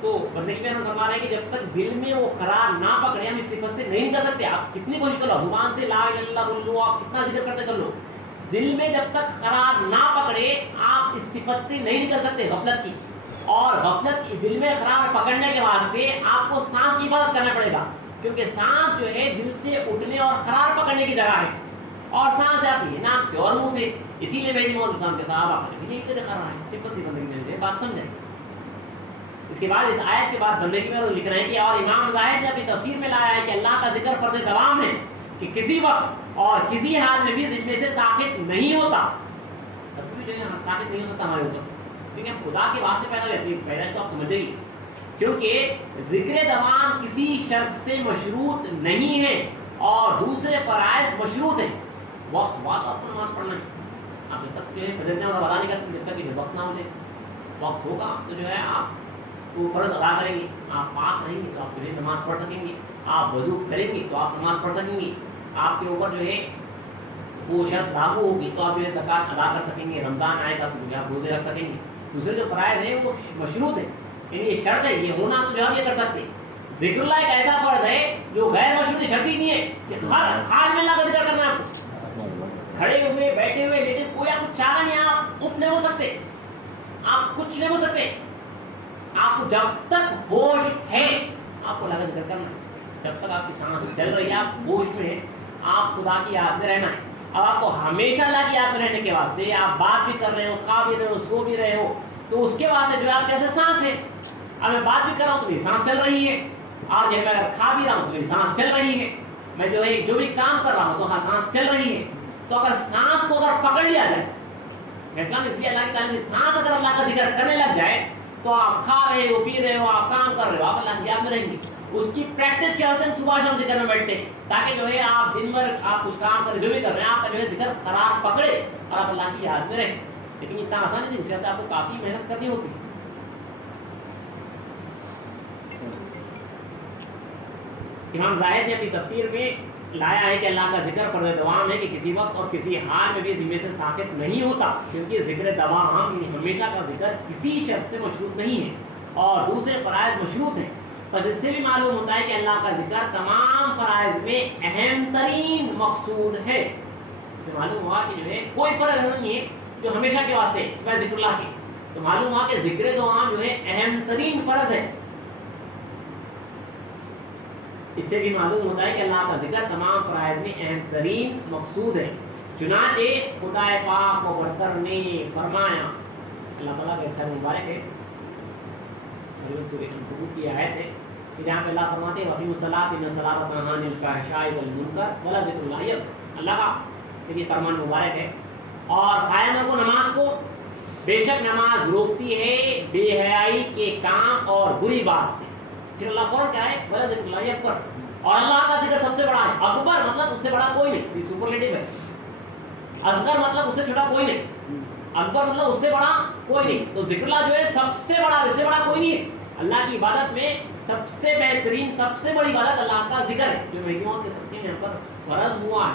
تو بندگی میں ہم فرما رہے ہیں کہ جب تک دل میں وہ قرار نہ پکڑے ہم اس صفت سے نہیں نکل سکتے۔ آپ کتنی کوشش کر لو، زبان سے لا الہ الا اللہ بول لو، آپ کتنا ذکر کرتے کر لو، دل میں جب تک قرار نہ پکڑے آپ اس صفت سے نہیں نکل سکتے غفلت کی۔ اور غفلت کی دل میں قرار پکڑنے کے واسطے آپ کو سانس کی حفاظت کرنا پڑے گا، کیونکہ سانس جو ہے دل سے اٹھنے اور قرار پکڑنے کی جگہ ہے، اور سانس جاتی ہے ناک سے اور منہ سے۔ اسی لیے مہدی موعود اسلام کے صحابہ یہ طریقہ رہا ہے، صفت سی بندگی میں بات سمجھیں۔ اس کے بعد اس آیت کے بعد بندگی میں لکھ رہے ہیں کہ اور امام زاہد نے اپنی تفسیر میں لایا ہے کہ اللہ کا ذکر فرض دوام ہے کہ کسی وقت اور کسی حال میں بھی ذمے سے ساقط نہیں ہوتا، کبھی جو ہے ساقط نہیں ہو سکتا ہمارے اوپر، کیونکہ ہم خدا کے واسطے پیدا ہوئے، اپنی پیدائش تو آپ سمجھے گی، کیونکہ ذکر دوام کسی شرط سے مشروط نہیں ہے اور دوسرے فرائض مشروط ہیں۔ وقت بعد آپ کو نماز پڑھنا ہے، آپ جب تک جو ہے فجر نے ادا نہیں کر سکتے، جب تک کہ وقت نہ ہو جائے، وقت ہوگا تو جو ہے آپ وہ فرض ادا کریں گے، آپ پاک رہیں گے تو آپ جو ہے نماز پڑھ سکیں گے، آپ وضو کریں گے تو آپ نماز پڑھ سکیں گے، آپ کے اوپر جو ہے وہ شرط لاگو ہوگی تو آپ جو ہے زکوٰۃ ادا کر سکیں گے، رمضان آئے گا تو جو ہے آپ روزے رکھ سکیں گے۔ دوسرے جو فرائض ہیں وہ مشروط ہیں، یعنی یہ شرط ہے، یہ ہونا تو جو ہے یہ کر سکتے۔ ذکر اللہ ایک ایسا فرض ہے جو غیر مشروط شرط ہی نہیں ہے کہ ہر حال میں اللہ کا ذکر کرنا ہے، آپ کو کھڑے ہوئے بیٹھے ہوئے، لیکن کوئی آپ کو چاہا نہیں، آپ اٹھ نہیں ہو سکتے، آپ کچھ نہیں ہو سکتے، آپ کو جب تک ہوش ہے آپ کو اللہ کا ذکر کرنا ہے، جب تک آپ کی سانس چل رہی ہے آپ ہوش میں ہیں، آپ خدا کی یاد میں رہنا ہے۔ اب آپ کو ہمیشہ اللہ کی یاد میں رہنے کے واسطے آپ بات بھی کر رہے ہو، کھا بھی رہے ہو، سو بھی رہے ہو، تو اس کے واسطے جو ہے آپ جیسے سانس ہے، اب میں بات بھی کر رہا ہوں تو میری سانس چل رہی ہے، اور جو ہے میں اگر کھا بھی رہا ہوں تو میری سانس چل رہی ہے، میں جو ہے جو بھی کام کر رہا ہوں تو ہاں سانس چل رہی ہے۔ تو اگر سانس کو اگر پکڑ لیا جائے، اسلام اس لیے اللہ کی تعلیم سانس اگر اللہ کا ذکر کرنے لگ جائے تو آپ کھا رہے ہو، پی رہے ہو، آپ کام کر رہے ہو، آپ اللہ کی یاد میں رہیں گے۔ اس کی پریکٹس کے واسطے ہم صبح شام ذکر میں بیٹھتے ہیں تاکہ جو ہے آپ دن بھر آپ کچھ کام کریں، جو بھی کر رہے ہیں آپ کا جو ہے ذکر قرار پکڑے اور آپ اللہ کی یاد میں رہیں۔ لیکن اتنا آسان نہیں، اس وجہ سے آپ کو کافی محنت کرنی ہوتی ہے۔ امام زاہد نے اپنی تفسیر میں لایا ہے کہ اللہ کا ذکر فرض دوام ہے کہ کسی وقت اور کسی حال میں بھی ذمے سے ساقط نہیں ہوتا، کیونکہ ذکر دوام یعنی ہمیشہ کا ذکر کسی شرط سے مشروط نہیں ہے اور دوسرے فرائض مشروط ہیں۔ بس اس سے بھی معلوم ہوتا ہے کہ اللہ کا ذکر تمام فرائض میں اہم ترین مقصود ہے۔ اس سے معلوم ہوا کہ جو ہے کوئی فرض نہیں ہے جو ہمیشہ کے واسطے سوائے ذکر اللہ کے، تو معلوم ہوا کہ ذکر دوام جو ہے اہم ترین فرض ہے۔ اس سے بھی معلوم ہوتا ہے کہ اللہ کا ذکر تمام فرائض میں اہم ترین مقصود ہے۔ چنانچہ خدا پاک و برتر نے فرمایا، اللہ تعالیٰ کے ارشاد مبارک ہے، سورہ عنکبوت کی آیت ہے کہ جہاں پہ اللہ فرماتے ہیں وَأَقِیمُوا الصَّلَاةَ إِنَّ الصَّلَاةَ تَنْہَىٰ عَنِ الْفَحْشَاءِ وَالْمُنکَرِ وَلَذِکْرُ اللہِ أَکْبَرُ۔ اللہ کا یہ فرمان مبارک ہے، اور قائم رکھو نماز کو، بے شک نماز روکتی ہے بے حیائی کے کام اور بری بات سے۔ پھر اللہ فوراً کیا ہے وَلَذِکْرُ اللہِ أَکْبَرُ، اور اللہ کا ذکر سب سے بڑا ہے۔ اکبر مطلب اس سے بڑا کوئی نہیں، سپرلیٹو ہے۔ اصغر مطلب اس سے چھوٹا کوئی نہیں، اکبر مطلب اس سے بڑا کوئی نہیں۔ تو ذکر اللہ جو ہے سب سے بڑا، اس سے بڑا کوئی نہیں ہے۔ اللہ کی عبادت میں سب سے بہترین، سب سے بڑی عبادت اللہ کا ذکر ہے، جو مہدیوں کے سب کے یہاں پر فرض ہوا ہے۔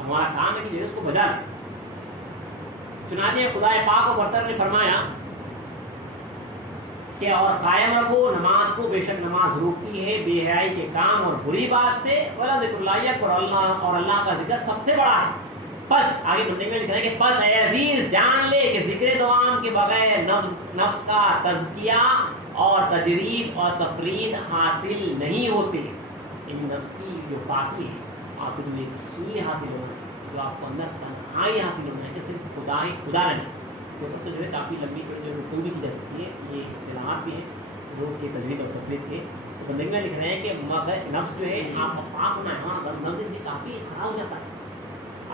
ہمارا کام ہے کہ جو اس کو بجا لیں۔ چنانچہ خدا پاک و برتر نے فرمایا کہ اور قائم رکھو نماز کو، بے شک نماز روکتی ہے بے حیائی کے کام اور بری بات سے، وَلَذِکْرُ اللہِ أَکْبَرُ، اور اللہ کا ذکر سب سے بڑا ہے۔ پس آگے بندے میں لکھ رہے ہیں کہ پس اے عزیز جان لے کہ ذکر دوام کے بغیر نفس کا تزکیہ اور تجرید اور تفرید حاصل نہیں ہوتے۔ یعنی نفس کی جو پاکی ہے، آپ کو جو ایک سوئی حاصل ہونا ہے، جو آپ کو اندر تنہائی حاصل ہونا ہے کہ صرف خدا ہی خدا رہے۔ اس کے اوپر تو جو ہے کافی لمبی جو گفتگو بھی کی جا سکتی ہے، یہ اصطلاحات بھی ہیں روح کے تجرید اور تفرید کے۔ تو بندے میں لکھ رہے ہیں کہ نفس جو ہے آپ کا پاک ہونا ہے، ہمارا نفس کافی خراب ہو جاتا ہے۔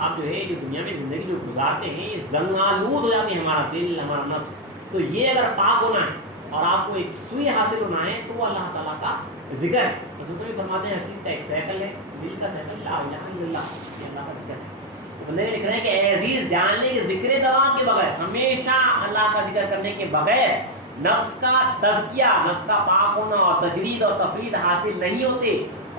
آپ جو ہے جو دنیا میں زندگی جو گزارتے ہیں یہ زنگ آلود ہو جاتی ہے، ہمارا دل، ہمارا نفس۔ تو یہ اگر پاک ہونا ہے اور آپ کو ایک سوئی حاصل ہونا ہے تو وہ اللہ تعالیٰ کا ذکر ہے۔ رسول بھی فرماتے ہیں ہر چیز کا ایک سائیکل ہے، دل کا سائیکل لا الہ الا اللہ، یہ اللہ کا ذکر ہے۔ بندے لکھ رہے ہیں کہ اے عزیز جان لے کہ ذکر دوام کے بغیر، ہمیشہ اللہ کا ذکر کرنے کے بغیر نفس کا تزکیہ، نفس کا پاک ہونا اور تجرید اور تفرید حاصل نہیں ہوتے،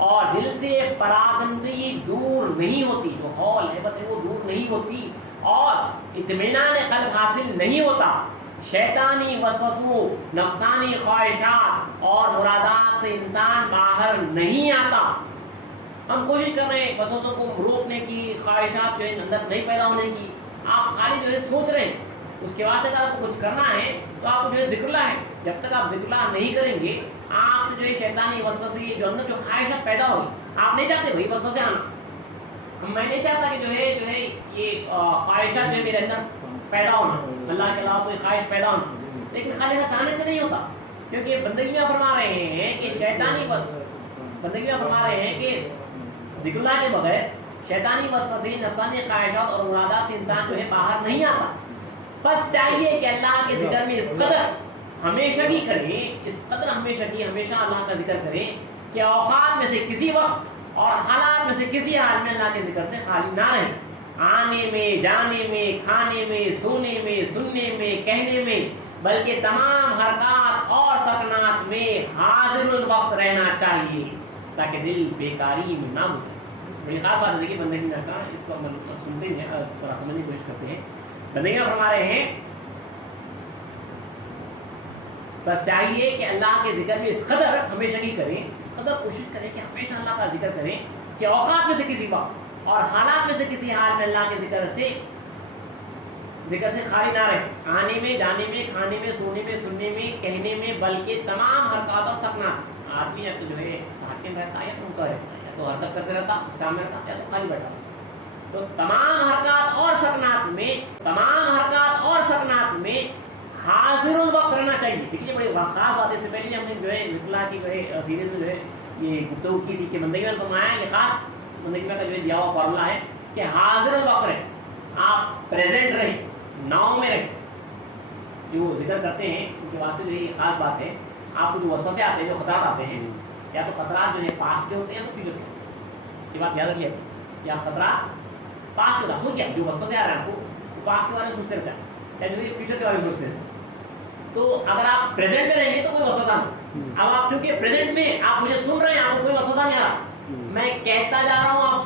اور دل سے پراگندگی دور نہیں ہوتی، جو ہول ہے وہ دور نہیں ہوتی، اور اطمینان قلب حاصل نہیں ہوتا۔ شیطانی وسوسوں، نفسانی خواہشات اور مرادات سے انسان باہر نہیں آتا۔ ہم کوشش کر رہے ہیں وسوسوں کو روکنے کی، خواہشات جو ہے اندر نہیں پیدا ہونے کی، آپ خالی جو ہے سوچ رہے ہیں۔ اس کے واسطے اگر آپ کو کچھ کرنا ہے تو آپ کو جو ہے ذکر اللہ ہے، جب تک آپ ذکر اللہ نہیں کریں گے آپ سے جو ہے شیطانی وسوسے، جو اندر جو خواہشات پیدا ہوگی، آپ نہیں چاہتے بھائی وسوسے آنا، میں نہیں چاہتا کہ جو ہے یہ خواہشات جو ہے میرے اندر پیدا ہونا، اللہ کے علاوہ کوئی خواہش پیدا ہونا، لیکن خالی ایسا چاہنے سے نہیں ہوتا، کیونکہ بندگی میں فرما رہے ہیں کہ بندگی میں فرما رہے ہیں کہ ذکر اللہ کے بغیر شیطانی وسوسے، نفسانی خواہشات اور مرادات سے انسان جو ہے باہر نہیں آتا۔ بس چاہیے کہ اللہ کے ذکر میں اس قدر ہمیشگی کریں، اس قدر ہمیشہ اللہ کا ذکر کریں کہ اوقات میں سے کسی وقت اور حالات میں سے کسی حال میں اللہ کے ذکر سے خالی نہ رہیں۔ آنے میں، جانے میں، کھانے میں، سونے میں، سننے میں، کہنے میں، بلکہ تمام حرکات اور سکنات میں حاضر الوقت رہنا چاہیے تاکہ دل بیکاری میں نہ گزرے۔ بڑی خاص بات ہے، دیکھیے بندگی میں کا اس کو سنتے ہیں، تھوڑا سمجھنے کی کوشش کرتے ہیں۔ بندگی میں فرما رہے ہیں بس چاہیے کہ اللہ کے ذکر میں اس قدر ہمیشگی کریں، اس قدر کوشش کریں کہ ہمیشہ اللہ کا ذکر کریں کہ اوقات میں سے کسی وقت اور حالات میں سے کسی حال میں اللہ کے ذکر سے خالی نہ رہے۔ آنے میں، جانے میں، کھانے میں، سونے میں، سننے میں، کہنے میں، بلکہ تمام حرکات اور سکنات۔ آدمی یا تو جو ہے ساکن رہتا ہے یا منکر رہتا ہے، یا تو حرکت کرتے رہتا، اس کام میں رہتا، یا تو خالی بیٹھا۔ تو تمام حرکات اور سکنات میں حاضر الوقت رہنا چاہیے۔ دیکھیے بڑی خاص بات ہے، اس سے پہلے ہم نے جو ہے اللہ کی جو ہے سیریز میں جو ہے یہ گفتگو کی تھی کہ بندگی میں فرمایا یہ خاص بندگی میں کا جو ہے دیا ہوا فارمولا ہے کہ حاضر الوقت رہیں، آپ پریزنٹ رہیں، ناؤ میں رہیں۔ جو ذکر کرتے ہیں ان کے واسطے جو یہ خاص بات ہے، آپ کو جو وسوسے آتے ہیں، جو خطرات آتے ہیں، یا تو خطرات جو ہے پاسٹ کے ہوتے ہیں یا تو فیوچر کے، یہ بات یاد رکھیے، یا خطرات پاسٹ ہوتا ہے، کیا جو وسوسے آ رہے ہیں آپ کو پاسٹ کے بارے میں سوچتے رہتا ہے یا جو فیوچر کے بارے میں سوچتے ہیں۔ تو اگر آپ پریزنٹ میں رہیں گے تو کوئی وسوسہ نہیں۔ اب آپ چونکہ پریزنٹ میں آپ مجھے سن رہے ہیں، آپ کو کوئی وسوسہ نہیں آ رہا، میں کہتا جا رہا ہوں، آپ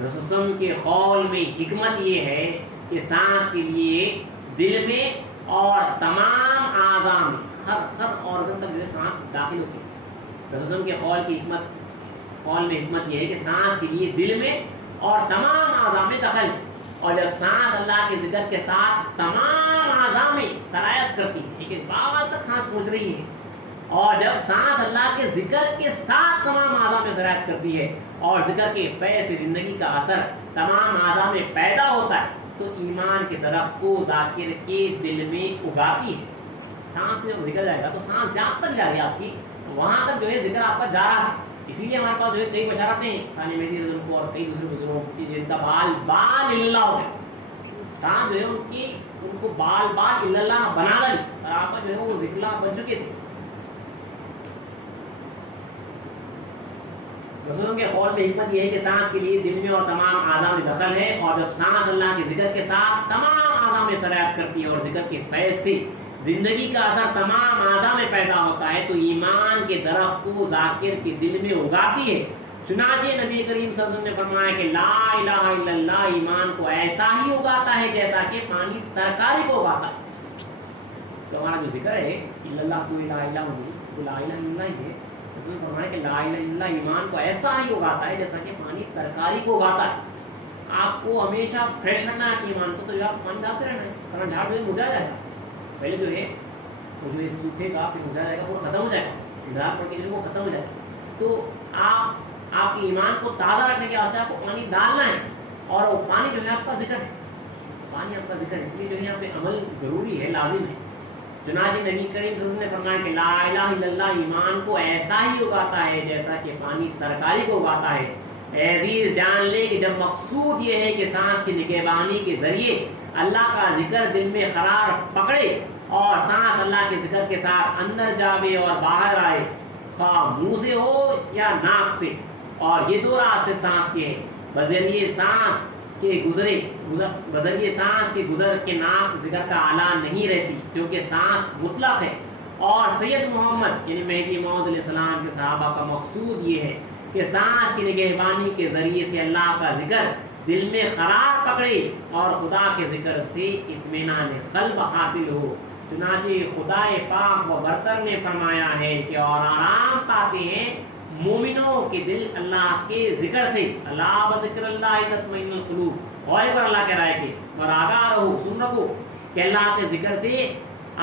رسول کے قول میں حکمت یہ ہے کہ سانس کے لیے دل میں اور تمام اعضاء میں ہر آرگن تک جو ہے سانس داخل ہوتی ہے. رسول کے قول میں حکمت یہ ہے کہ سانس کے لیے دل میں اور تمام اعضاء میں دخل ہے. اور جب سانس اللہ کے ذکر کے ساتھ تمام اعضاء میں سرایت کرتی ہے، لیکن باہر تک سانس پہنچ رہی ہے، اور جب سانس اللہ کے ذکر کے ساتھ تمام اعضاء میں سرایت کرتی ہے اور ذکر کے فیض سے زندگی کا اثر تمام اعضاء میں پیدا ہوتا ہے، تو ایمان کے درخت کو ذاکر کے دل میں اگاتی ہے. سانس میں ذکر جائے گا تو سانس جہاں تک جا رہی ہے آپ کی، وہاں تک جو ہے ذکر آپ کا جا رہا ہے. اسی لیے ہمارے پاس جو ہے کئی بشارتیں ہیں ثانی مہدی رضی اللہ اور کئی دوسرے بزرگوں کی، جن کا بال اللہ ہو گیا. سانس جو ہے ان کو بال اللہ بنا ڈالی اور آپ کا جو ہے وہ ذکر اللہ بن چکے تھے. رسولوں کے قول میں حکمت یہ ہے کہ سانس کے لیے دل میں اور تمام اعضاء میں دخل ہے، اور جب سانس اللہ کے ذکر کے ساتھ تمام اعضاء میں سرایت کرتی ہے اور ذکر کے فیض سے زندگی کا اثر تمام اعضاء میں پیدا ہوتا ہے، تو ایمان کے درخت کو ذاکر کے دل میں اگاتی ہے. چنانچہ نبی کریم صلی اللہ علیہ وسلم نے فرمایا کہ لا الہ الا اللہ ایمان کو ایسا ہی اگاتا ہے جیسا کہ پانی ترکاری کو اگاتا ہے. تو ہمارا جو ذکر ہے اللہ تو لا الہ تو لا الہ الا اللہ ہی ہے. رسول نے فرمایا کہ لا الہ الا اللہ ایمان کو ایسا ہی اگاتا ہے جیسا کہ پانی ترکاری کو اگاتا ہے. آپ کو ہمیشہ فریش رکھنا ہے ایمان کو، تو جو آپ پانی ڈالتے رہنا ہے، ورنہ جھاڑ جو مرجھا جائے گا. پہلے جو ہے وہ جو سوکھے گا پھر مرجھا جائے گا، وہ ختم ہو جائے گا، جھاڑ پڑ کے جو وہ ختم ہو جائے گا. تو آپ کے ایمان کو تازہ رکھنے کے واسطے آپ کو پانی ڈالنا ہے، اور وہ پانی جو ہے آپ کا ذکر ہے. پانی آپ کا ذکر ہے، اس لیے جو ہے یہاں پہ عمل ضروری ہے، لازم ہے. چنانچہ نبی کریم صلی اللہ علیہ وسلم نے فرمایا کہ لا الہ الا اللہ ایمان کو ایسا ہی اگاتا ہے جیسا کہ پانی ترکاری کو اگاتا ہے. اے عزیز جان لے کہ جب مقصود یہ ہے کہ سانس کی نگہبانی کے ذریعے اللہ کا ذکر دل میں قرار پکڑے اور سانس اللہ کے ذکر کے ساتھ اندر جاوے اور باہر آئے، خواہ منہ سے ہو یا ناک سے، اور یہ دو راستے سانس کے ہیں. بذریعے سانس کے گزر کے ناک ذکر کا اعلیٰ نہیں رہتی، کیونکہ سانس مطلق ہے. اور سید محمد یعنی مہدی موعود علیہ السلام کے صحابہ کا مقصود یہ ہے کہ سانس کی نگہبانی کے ذریعے سے اللہ کا ذکر دل میں قرار پکڑے اور خدا کے ذکر سے اطمینان قلب حاصل ہو. چنانچہ خدا پاک و برتر نے فرمایا ہے کہ اور آرام پاتے ہیں مومنوں کے دل اللہ کے ذکر سے. اللہ بذکر اللہ تطمئن القلوب، اور ایک بار اللہ کہہ رہا ہے کہ اور آگاہ رہو، سن رکھو کہ اللہ کے ذکر سے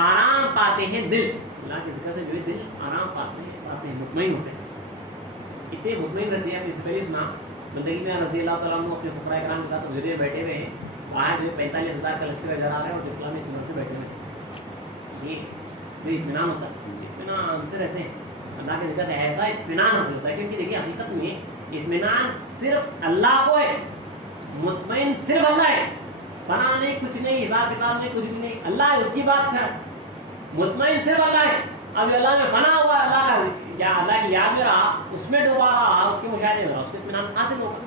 آرام پاتے ہیں دل. اللہ کے ذکر سے جو ہے دل آرام پاتے ہیں، مطمئن ہوتے ہیں. اتنے مطمئن رہتے ہیں. اس پہلے سنا بندگی میں رضی اللہ تعالیٰ عنہ اپنے فقراء کرام کے ساتھ حجرے میں بیٹھے ہوئے ہیں، باہر جو 45,000 کا لشکر نظر آ رہا ہے اور سفلا میں مرتے بیٹھے ہوئے ہیں. یہ اطمینان ہوتا ہے، اطمینان سے رہتے ہیں. اللہ کے ذکر سے ایسا اطمینان حاصل ہوتا ہے، کیونکہ دیکھیے حقیقت میں اطمینان صرف اللہ کو ہے، مطمئن صرف اللہ ہے. فنا نہیں، کچھ نہیں، حساب کتاب نہیں، کچھ بھی نہیں، اللہ ہے، اس کی بات ہے. مطمئن صرف اللہ ہے. اب اللہ میں فنا ہوا، اللہ کا یا اللہ کی یاد میں رہا، اس میں ڈوبا رہا، اس کے مشاہدے میں رہا، اس کو اطمینان حاصل ہوگا.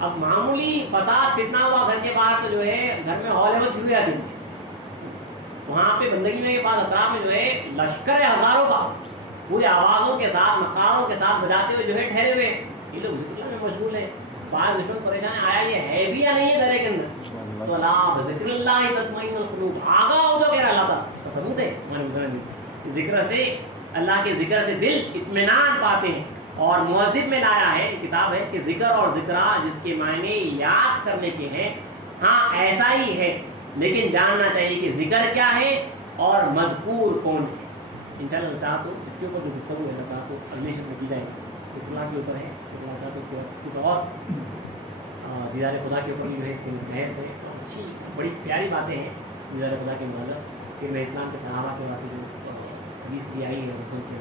اب معمولی فساد فتنہ ہوا گھر کے باہر تو جو ہے گھر میں ہال شروع ہو جاتی ہے. وہاں پہ بندگی میں کے پاس اطراف میں جو ہے لشکر ہزاروں کا پورے آوازوں کے ساتھ نقاروں کے ساتھ بجاتے ہوئے جو ہے ٹھہرے ہوئے. یہ لوگ ذکر اللہ میں مشغول ہے. باہر دشمن پریشان آیا، یہ ہے بھی یا نہیں ہے گھر کے اندر. تو اللہ ذکر اللہ تطمئن القلوب، آگاہ ہو تو کہہ رہا اللہ تعالیٰ کا ثبوت ہے ہمارے مسلمان ذکر سے، اللہ کے ذکر سے دل اطمینان پاتے ہیں. اور مہذب میں لایا ہے کتاب ہے کہ ذکر اور ذکرہ جس کے معنی یاد کرنے کے ہیں، ہاں ایسا ہی ہے، لیکن جاننا چاہیے کہ ذکر کیا ہے اور مذکور کون ہے. انشاءاللہ چاہا تو اس کے اوپر جو گفتگو ہے چاہا تو اگلی نشست میں کی جائے گی. اطلاع کے اوپر ہے، چاہا تو اس کے بعد کچھ اور دیدار خدا کے اوپر بھی جو ہے اس کی بحث ہے. اچھی بڑی پیاری باتیں ہیں دیدار خدا کے مطلب کہ میں اسلام کے صحابہ کے واسطے جو حدیث بھی آئی ہے رسول کے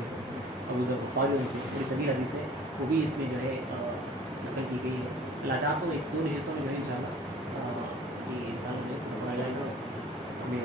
فوج سے بڑی طویل حدیث ہے، وہ بھی اس میں جو ہے نقل کی گئی ہے. اللہ چاہ تو ایک دو نشستوں میں جو ہے انشاءاللہ یہ انسان جو ہے ہمیں